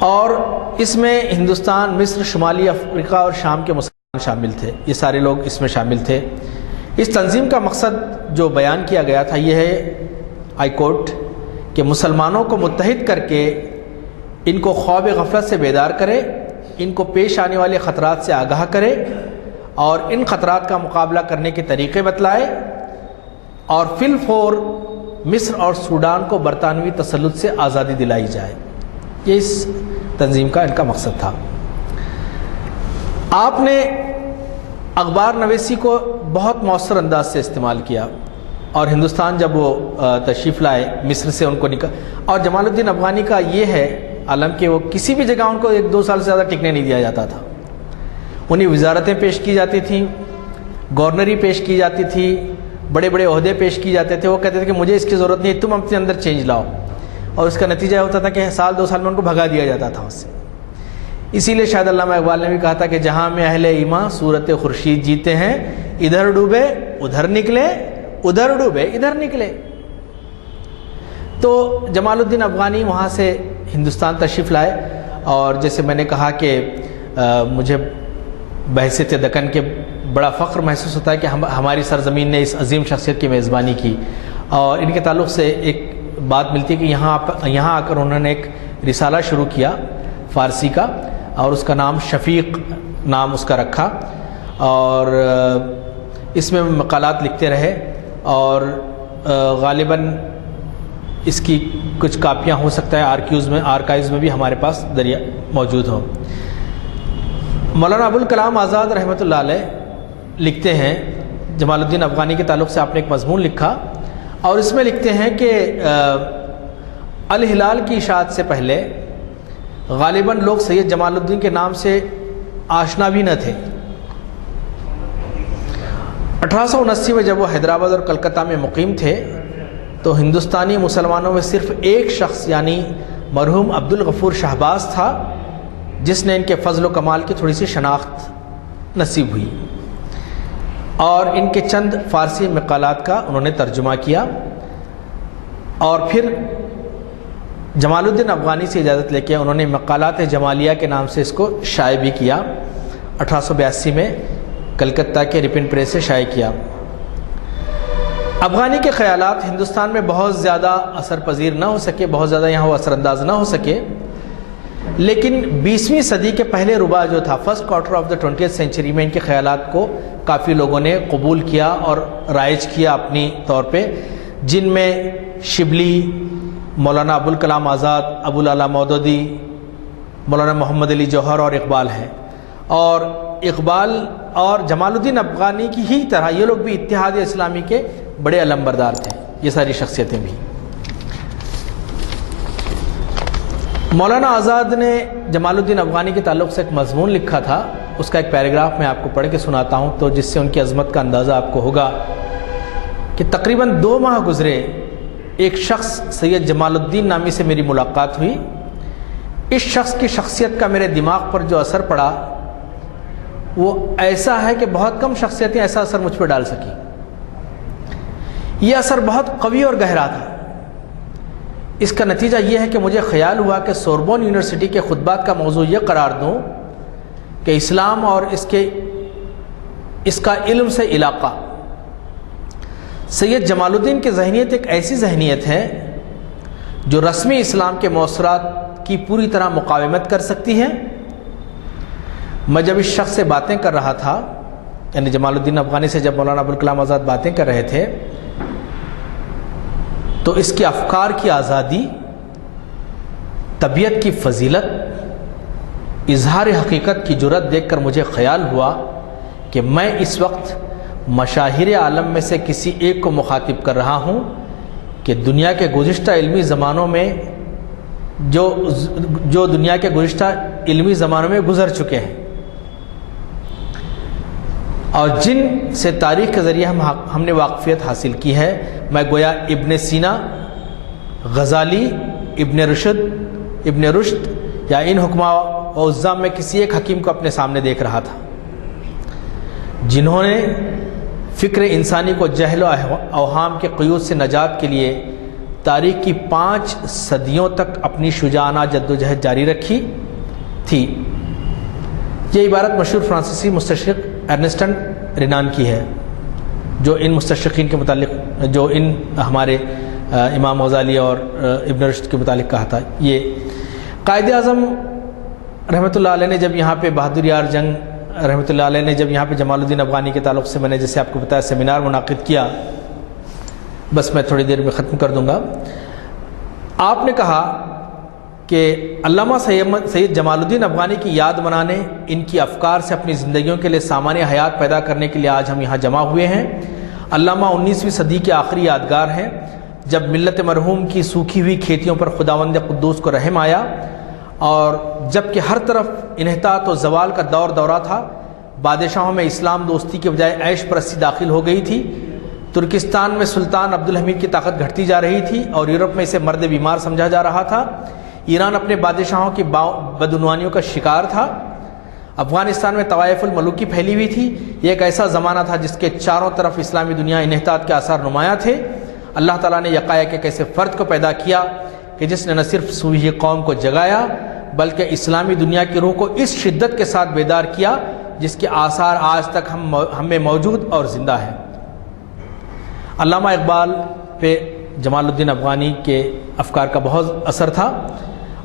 اور اس میں ہندوستان، مصر، شمالی افریقہ اور شام کے مسلمان شامل تھے. یہ سارے لوگ اس میں شامل تھے. اس تنظیم کا مقصد جو بیان کیا گیا تھا یہ ہے، آئی کوٹ، کہ مسلمانوں کو متحد کر کے ان کو خواب غفلت سے بیدار کرے، ان کو پیش آنے والے خطرات سے آگاہ کرے اور ان خطرات کا مقابلہ کرنے کے طریقے بتلائے، اور فی الفور مصر اور سوڈان کو برطانوی تسلط سے آزادی دلائی جائے. یہ اس تنظیم کا ان کا مقصد تھا. آپ نے اخبار نویسی کو بہت مؤثر انداز سے استعمال کیا، اور ہندوستان جب وہ تشریف لائے مصر سے ان کو اور جمال الدین افغانی کا یہ ہے عالم کہ وہ کسی بھی جگہ ان کو 1-2 سال سے زیادہ ٹکنے نہیں دیا جاتا تھا. انہیں وزارتیں پیش کی جاتی تھیں، گورنری پیش کی جاتی تھی، بڑے بڑے عہدے پیش کی جاتے تھے. وہ کہتے تھے کہ مجھے اس کی ضرورت نہیں، تم اپنے اندر چینج لاؤ. اور اس کا نتیجہ ہوتا تھا کہ 1-2 سال میں ان کو بھگا دیا جاتا تھا اس سے. اسی لیے شاید علامہ اقبال نے بھی کہا تھا کہ جہاں میں اہل ایمان صورت خورشید جیتے ہیں، ادھر ڈوبے ادھر نکلے، ادھر ڈوبے ادھر نکلے. تو جمال الدین افغانی وہاں سے ہندوستان تشریف لائے، اور جیسے میں نے کہا کہ مجھے بحیثیت دکن کے بڑا فخر محسوس ہوتا ہے کہ ہماری سرزمین نے اس عظیم شخصیت کی میزبانی کی. اور ان کے تعلق سے ایک بات ملتی ہے کہ یہاں آ کر انہوں نے ایک رسالہ شروع کیا فارسی کا، اور اس کا نام شفیق نام اس کا رکھا، اور اس میں مقالات لکھتے رہے، اور غالباً اس کی کچھ کاپیاں ہو سکتا ہے آرکائیوز میں بھی ہمارے پاس موجود ہوں. مولانا ابوالکلام آزاد رحمۃ اللہ علیہ لکھتے ہیں، جمال الدین افغانی کے تعلق سے آپ نے ایک مضمون لکھا، اور اس میں لکھتے ہیں کہ الہلال کی اشاعت سے پہلے غالباً لوگ سید جمال الدین کے نام سے آشنا بھی نہ تھے. 1879 میں جب وہ حیدرآباد اور کلکتہ میں مقیم تھے تو ہندوستانی مسلمانوں میں صرف ایک شخص یعنی مرحوم عبدالغفور شہباز تھا جس نے ان کے فضل و کمال کی تھوڑی سی شناخت نصیب ہوئی، اور ان کے چند فارسی مقالات کا انہوں نے ترجمہ کیا. اور پھر جمال الدین افغانی سے اجازت لے کے انہوں نے مقالات جمالیہ کے نام سے اس کو شائع بھی کیا. 1882 میں کلکتہ کے رپن پریس سے شائع کیا. افغانی کے خیالات ہندوستان میں بہت زیادہ اثر پذیر نہ ہو سکے، بہت زیادہ یہاں وہ اثر انداز نہ ہو سکے، لیکن 20ویں صدی کے پہلے ربع جو تھا، first quarter of the 20th century میں ان کے خیالات کو کافی لوگوں نے قبول کیا اور رائج کیا اپنی طور پہ، جن میں شبلی، مولانا ابوالکلام آزاد، ابوالعلا مودودی، مولانا محمد علی جوہر اور اقبال ہیں. اور اقبال اور جمال الدین افغانی کی ہی طرح یہ لوگ بھی اتحاد اسلامی کے بڑے علمبردار تھے، یہ ساری شخصیتیں بھی. مولانا آزاد نے جمال الدین افغانی کے تعلق سے ایک مضمون لکھا تھا، اس کا ایک پیراگراف میں آپ کو پڑھ کے سناتا ہوں تو جس سے ان کی عظمت کا اندازہ آپ کو ہوگا کہ تقریباً 2 ماہ گزرے، ایک شخص سید جمال الدین نامی سے میری ملاقات ہوئی. اس شخص کی شخصیت کا میرے دماغ پر جو اثر پڑا وہ ایسا ہے کہ بہت کم شخصیتیں ایسا اثر مجھ پہ ڈال سکیں. یہ اثر بہت قوی اور گہرا تھا. اس کا نتیجہ یہ ہے کہ مجھے خیال ہوا کہ سوربون یونیورسٹی کے خطبات کا موضوع یہ قرار دوں کہ اسلام اور اس کا علم سے علاقہ. سید جمال الدین کی ذہنیت ایک ایسی ذہنیت ہے جو رسمی اسلام کے مؤثرات کی پوری طرح مقاومت کر سکتی ہے. میں جب اس شخص سے باتیں کر رہا تھا، یعنی جمال الدین افغانی سے جب مولانا ابوالکلام آزاد باتیں کر رہے تھے، تو اس کے افکار کی آزادی، طبیعت کی فضیلت، اظہار حقیقت کی جرأت دیکھ کر مجھے خیال ہوا کہ میں اس وقت مشاہیر عالم میں سے کسی ایک کو مخاطب کر رہا ہوں کہ دنیا کے گزشتہ علمی زمانوں میں جو دنیا کے گزشتہ علمی زمانوں میں گزر چکے ہیں اور جن سے تاریخ کے ذریعے ہم نے واقفیت حاصل کی ہے، میں گویا ابن سینا، غزالی، ابن رشد یا ان حکماء و عزام میں کسی ایک حکیم کو اپنے سامنے دیکھ رہا تھا جنہوں نے فکر انسانی کو جہل و اوہام کے قیود سے نجات کے لیے تاریخ کی 5 صدیوں تک اپنی شجاعانہ جدوجہد جاری رکھی تھی۔ یہ عبارت مشہور فرانسیسی مستشرق ارنسٹن رینان کی ہے، جو ان مستشرقین کے متعلق، جو ان ہمارے امام غزالی اور ابن رشد کے متعلق کہا تھا۔ یہ قائد اعظم رحمۃ اللہ علیہ نے جب یہاں پہ بہادر یار جنگ رحمۃ اللہ علیہ نے جب یہاں پہ جمال الدین افغانی کے تعلق سے میں نے جیسے آپ کو بتایا سیمینار منعقد کیا، بس میں تھوڑی دیر میں ختم کر دوں گا۔ آپ نے کہا کہ علامہ سید جمال الدین افغانی کی یاد منانے، ان کی افکار سے اپنی زندگیوں کے لیے سامان حیات پیدا کرنے کے لیے آج ہم یہاں جمع ہوئے ہیں۔ علامہ 19ویں صدی کے آخری یادگار ہیں، جب ملت مرحوم کی سوکھی ہوئی کھیتیوں پر خداوند قدوس کو رحم آیا اور جب کہ ہر طرف انحطاط و زوال کا دورہ تھا، بادشاہوں میں اسلام دوستی کے بجائے عیش پرستی داخل ہو گئی تھی، ترکستان میں سلطان عبدالحمید کی طاقت گھٹتی جا رہی تھی اور یورپ میں اسے مرد بیمار سمجھا جا رہا تھا، ایران اپنے بادشاہوں کی بدعنوانیوں کا شکار تھا، افغانستان میں طوائف الملوکی پھیلی ہوئی تھی۔ یہ ایک ایسا زمانہ تھا جس کے چاروں طرف اسلامی دنیا انحطاط کے آثار نمایاں تھے۔ اللہ تعالیٰ نے یکایک ایک ایسے فرد کو پیدا کیا کہ جس نے نہ صرف سوئی قوم کو جگایا بلکہ اسلامی دنیا کی روح کو اس شدت کے ساتھ بیدار کیا جس کے آثار آج تک ہم میں موجود اور زندہ ہیں۔ علامہ اقبال پہ جمال الدین افغانی کے افکار کا بہت اثر تھا،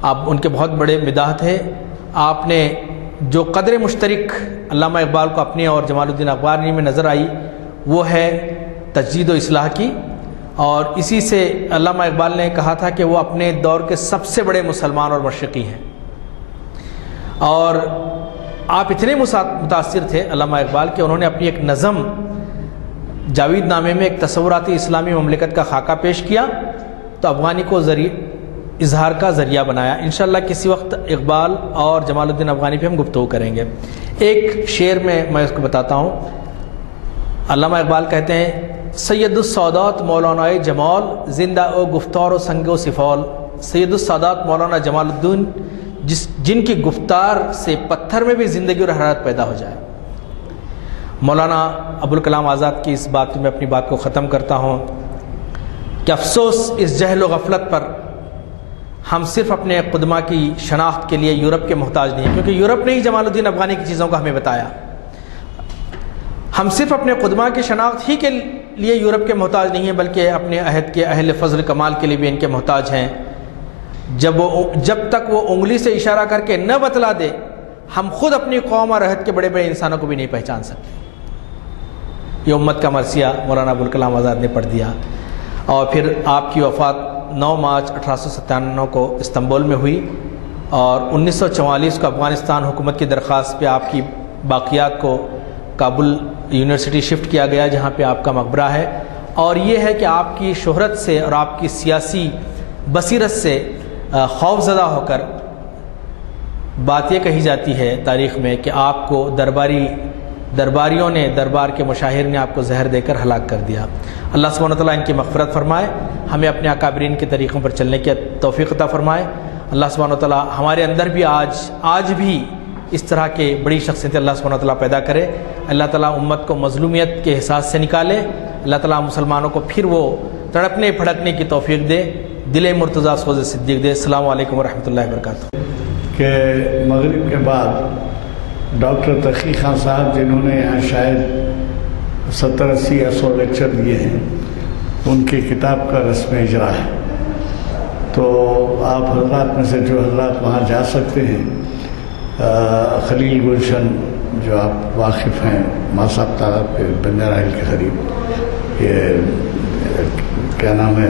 آپ ان کے بہت بڑے مداح تھے۔ آپ نے جو قدر مشترک علامہ اقبال کو اپنے اور جمال الدین افغانی میں نظر آئی وہ ہے تجدید و اصلاح کی، اور اسی سے علامہ اقبال نے کہا تھا کہ وہ اپنے دور کے سب سے بڑے مسلمان اور مشرقی ہیں، اور آپ اتنے متاثر تھے علامہ اقبال کہ انہوں نے اپنی ایک نظم جاوید نامے میں ایک تصوراتی اسلامی مملکت کا خاکہ پیش کیا تو افغانی کو اظہار کا ذریعہ بنایا۔ انشاءاللہ کسی وقت اقبال اور جمال الدین افغانی پہ ہم گفتگو کریں گے۔ ایک شعر میں اس کو بتاتا ہوں۔ علامہ اقبال کہتے ہیں، سید السادات مولانا جمال زندہ او گفتار و سنگ و سفال۔ سید السادات مولانا جمال الدین جن کی گفتار سے پتھر میں بھی زندگی اور حرارت پیدا ہو جائے۔ مولانا ابوالکلام آزاد کی اس بات میں اپنی بات کو ختم کرتا ہوں کہ افسوس اس جہل و غفلت پر ہم صرف اپنے قدمہ کی شناخت کے لیے یورپ کے محتاج نہیں ہیں، کیونکہ یورپ نے ہی جمال الدین افغانی کی چیزوں کو ہمیں بتایا۔ ہم صرف اپنے قدمہ کی شناخت ہی کے لیے یورپ کے محتاج نہیں ہیں بلکہ اپنے عہد کے اہل فضل کمال کے لیے بھی ان کے محتاج ہیں۔ جب تک وہ انگلی سے اشارہ کر کے نہ بتلا دے ہم خود اپنی قوم اور عہد کے بڑے بڑے انسانوں کو بھی نہیں پہچان سکتے۔ یہ امت کا مرثیہ مولانا ابوالکلام آزاد نے پڑھ دیا، اور پھر آپ کی وفات 9 مارچ 1897 کو استنبول میں ہوئی، اور 1944 کو افغانستان حکومت کی درخواست پہ آپ کی باقیات کو کابل یونیورسٹی شفٹ کیا گیا جہاں پہ آپ کا مقبرہ ہے۔ اور یہ ہے کہ آپ کی شہرت سے اور آپ کی سیاسی بصیرت سے خوف زدہ ہو کر بات یہ کہی جاتی ہے تاریخ میں کہ آپ کو درباریوں نے، دربار کے مشاہیر نے آپ کو زہر دے کر ہلاک کر دیا۔ اللہ سبحانہ وتعالیٰ ان کی مغفرت فرمائے، ہمیں اپنے اکابرین کے طریقوں پر چلنے کی توفیق عطا فرمائے۔ اللہ سبحانہ وتعالیٰ ہمارے اندر بھی آج بھی اس طرح کے بڑی شخصیتیں اللہ سبحانہ وتعالیٰ پیدا کرے۔ اللہ تعالیٰ امت کو مظلومیت کے احساس سے نکالے۔ اللہ تعالیٰ مسلمانوں کو پھر وہ تڑپنے پھڑکنے کی توفیق دے، دل مرتضیٰ سوز صدیق دے۔ السلام علیکم ورحمۃ اللہ وبرکاتہ۔ کہ مغرب کے بعد ڈاکٹر تقی خان صاحب جنہوں نے یہاں شاید 70-80 یا 100 لیکچر دیے ہیں، ان کی کتاب کا رسم اجرا ہے، تو آپ حضرات میں سے جو حضرات وہاں جا سکتے ہیں، خلیل گلشن جو آپ واقف ہیں ماساب تالاب کے بنجارا ہل کے قریب، یہ کیا نام ہے،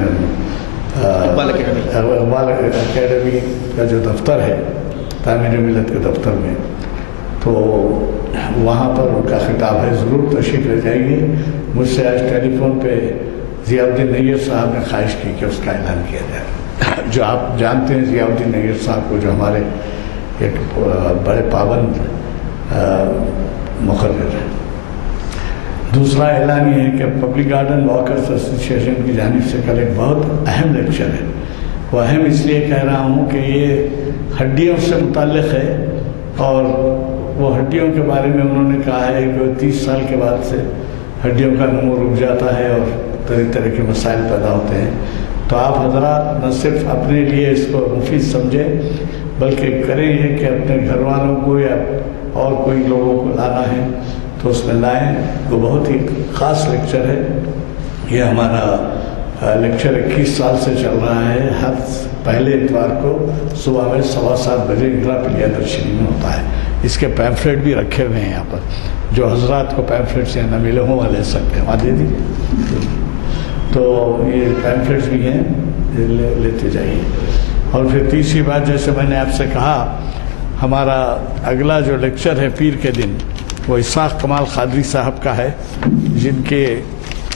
اقبال اکیڈمی کا جو دفتر ہے تعمیر ملت کے دفتر میں، تو تو وہاں پر ان کا خطاب ہے، ضرور تشریف لے جائیے۔ مجھ سے آج ٹیلی فون پہ ضیاء الدین نیّر صاحب نے خواہش کی کہ اس کا اعلان کیا جائے۔ جو آپ جانتے ہیں ضیاء الدین نیّر صاحب کو، جو ہمارے ایک بڑے پابند مقرر ہیں۔ دوسرا اعلان یہ ہے کہ پبلک گارڈن واکرز ایسوسی ایشن کی جانب سے کل ایک بہت اہم لیکچر ہے۔ وہ اہم اس لیے کہہ رہا ہوں کہ یہ ہڈیوں سے متعلق ہے، اور وہ ہڈیوں کے بارے میں انہوں نے کہا ہے کہ 30 سال کے بعد سے ہڈیوں کا نمو رک جاتا ہے اور طرح طرح کے مسائل پیدا ہوتے ہیں۔ تو آپ حضرات نہ صرف اپنے لیے اس کو مفید سمجھیں، بلکہ کریں یہ کہ اپنے گھر والوں کو یا اور کوئی لوگوں کو لانا ہے تو اس میں لائیں۔ وہ بہت ہی خاص لیکچر ہے۔ یہ ہمارا لیکچر 21 سال سے چل رہا ہے، ہر پہلے اتوار کو صبح میں 7:15 بجے اندرا پلیا درشنی میں ہوتا ہے۔ اس کے پیمفلیٹ بھی رکھے ہوئے ہیں یہاں پر، جو حضرات کو پیمفلیٹ سے نہ ملے ہوں وہ لے سکتے ہیں، وہاں دے دیجیے۔ تو یہ پیمفلیٹس بھی ہیں، لیتے جائیے۔ اور پھر تیسری بات، جیسے میں نے آپ سے کہا، ہمارا اگلا جو لیکچر ہے پیر کے دن، وہ اسحاق کمال قادری صاحب کا ہے، جن کے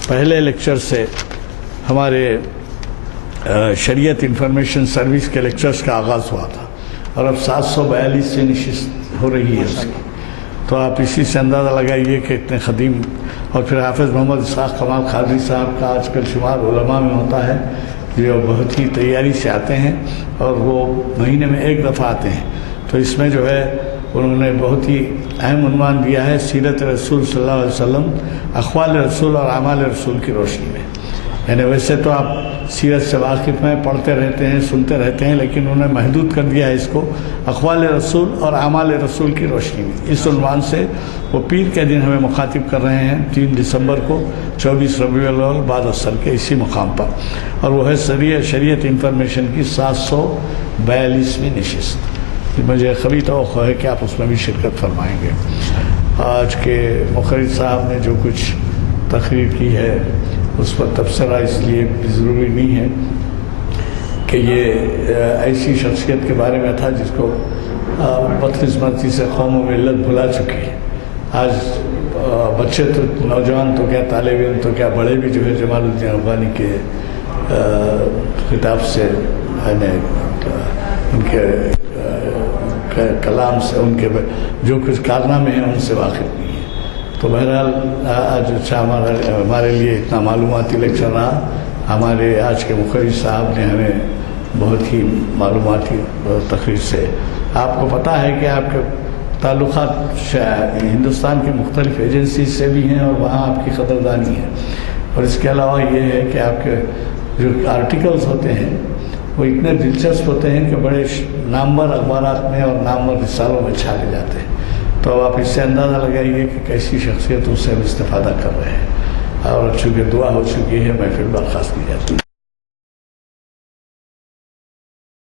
پہلے لیکچر سے ہمارے شریعت انفارمیشن سروس کے لیکچرز کا آغاز ہوا تھا، اور اب 742 سے نشست ہو رہی ہے اس کی۔ تو آپ اسی سے اندازہ لگائیے کہ اتنے قدیم۔ اور پھر حافظ محمد اسحاق کمال قادری صاحب کا آج کل شمار علماء میں ہوتا ہے، جو بہت ہی تیاری سے آتے ہیں، اور وہ مہینے میں ایک دفعہ آتے ہیں۔ تو اس میں جو ہے انہوں نے بہت ہی اہم عنوان دیا ہے، سیرت رسول صلی اللہ علیہ وسلم، اقوال رسول اور اعمال رسول کی روشنی میں۔ یعنی ویسے تو آپ سیرت سے واقف ہیں، پڑھتے رہتے ہیں، سنتے رہتے ہیں، لیکن انہوں نے محدود کر دیا ہے اس کو اقوال رسول اور اعمال رسول کی روشنی میں۔ اس عنوان سے وہ پیر کے دن ہمیں مخاطب کر رہے ہیں 3 دسمبر کو 24 ربیع الاول بعد عصر کے اسی مقام پر، اور وہ ہے شریعت انفارمیشن کی 742ویں نشست۔ مجھے قوی توقع ہے کہ آپ اس میں بھی شرکت فرمائیں گے۔ آج کے مقرر صاحب نے جو کچھ تقریر کی ہے اس پر تبصرہ اس لیے ضروری نہیں ہے کہ یہ ایسی شخصیت کے بارے میں تھا جس کو بدقسمتی سے قوم و ملت بھلا چکی ہے۔ آج بچے تو، نوجوان تو کیا، طالب علم تو کیا، بڑے بھی جو ہے جمال الدین افغانی کے خطاب سے، ان کے کلام سے، ان کے جو کچھ کارنامے ہیں ان سے واقف نہیں ہے۔ تو بہرحال آج اچھا ہمارے لیے اتنا معلوماتی لیکچر رہا۔ ہمارے آج کے مقرر صاحب نے ہمیں بہت ہی معلوماتی تقریر سے، آپ کو پتہ ہے کہ آپ کے تعلقات ہندوستان کی مختلف ایجنسیز سے بھی ہیں، اور وہاں آپ کی قدردانی ہے۔ اور اس کے علاوہ یہ ہے کہ آپ کے جو آرٹیکلز ہوتے ہیں وہ اتنے دلچسپ ہوتے ہیں کہ بڑے نامور اخبارات میں اور نامور رسالوں میں چھاپے جاتے ہیں۔ تو آپ اس سے اندازہ لگائیے کہ کیسی شخصیتوں سے ہم استفادہ کر رہے ہیں۔ اور چونکہ دعا ہو چکی ہے، محفل برخاست کی جاتی ہے۔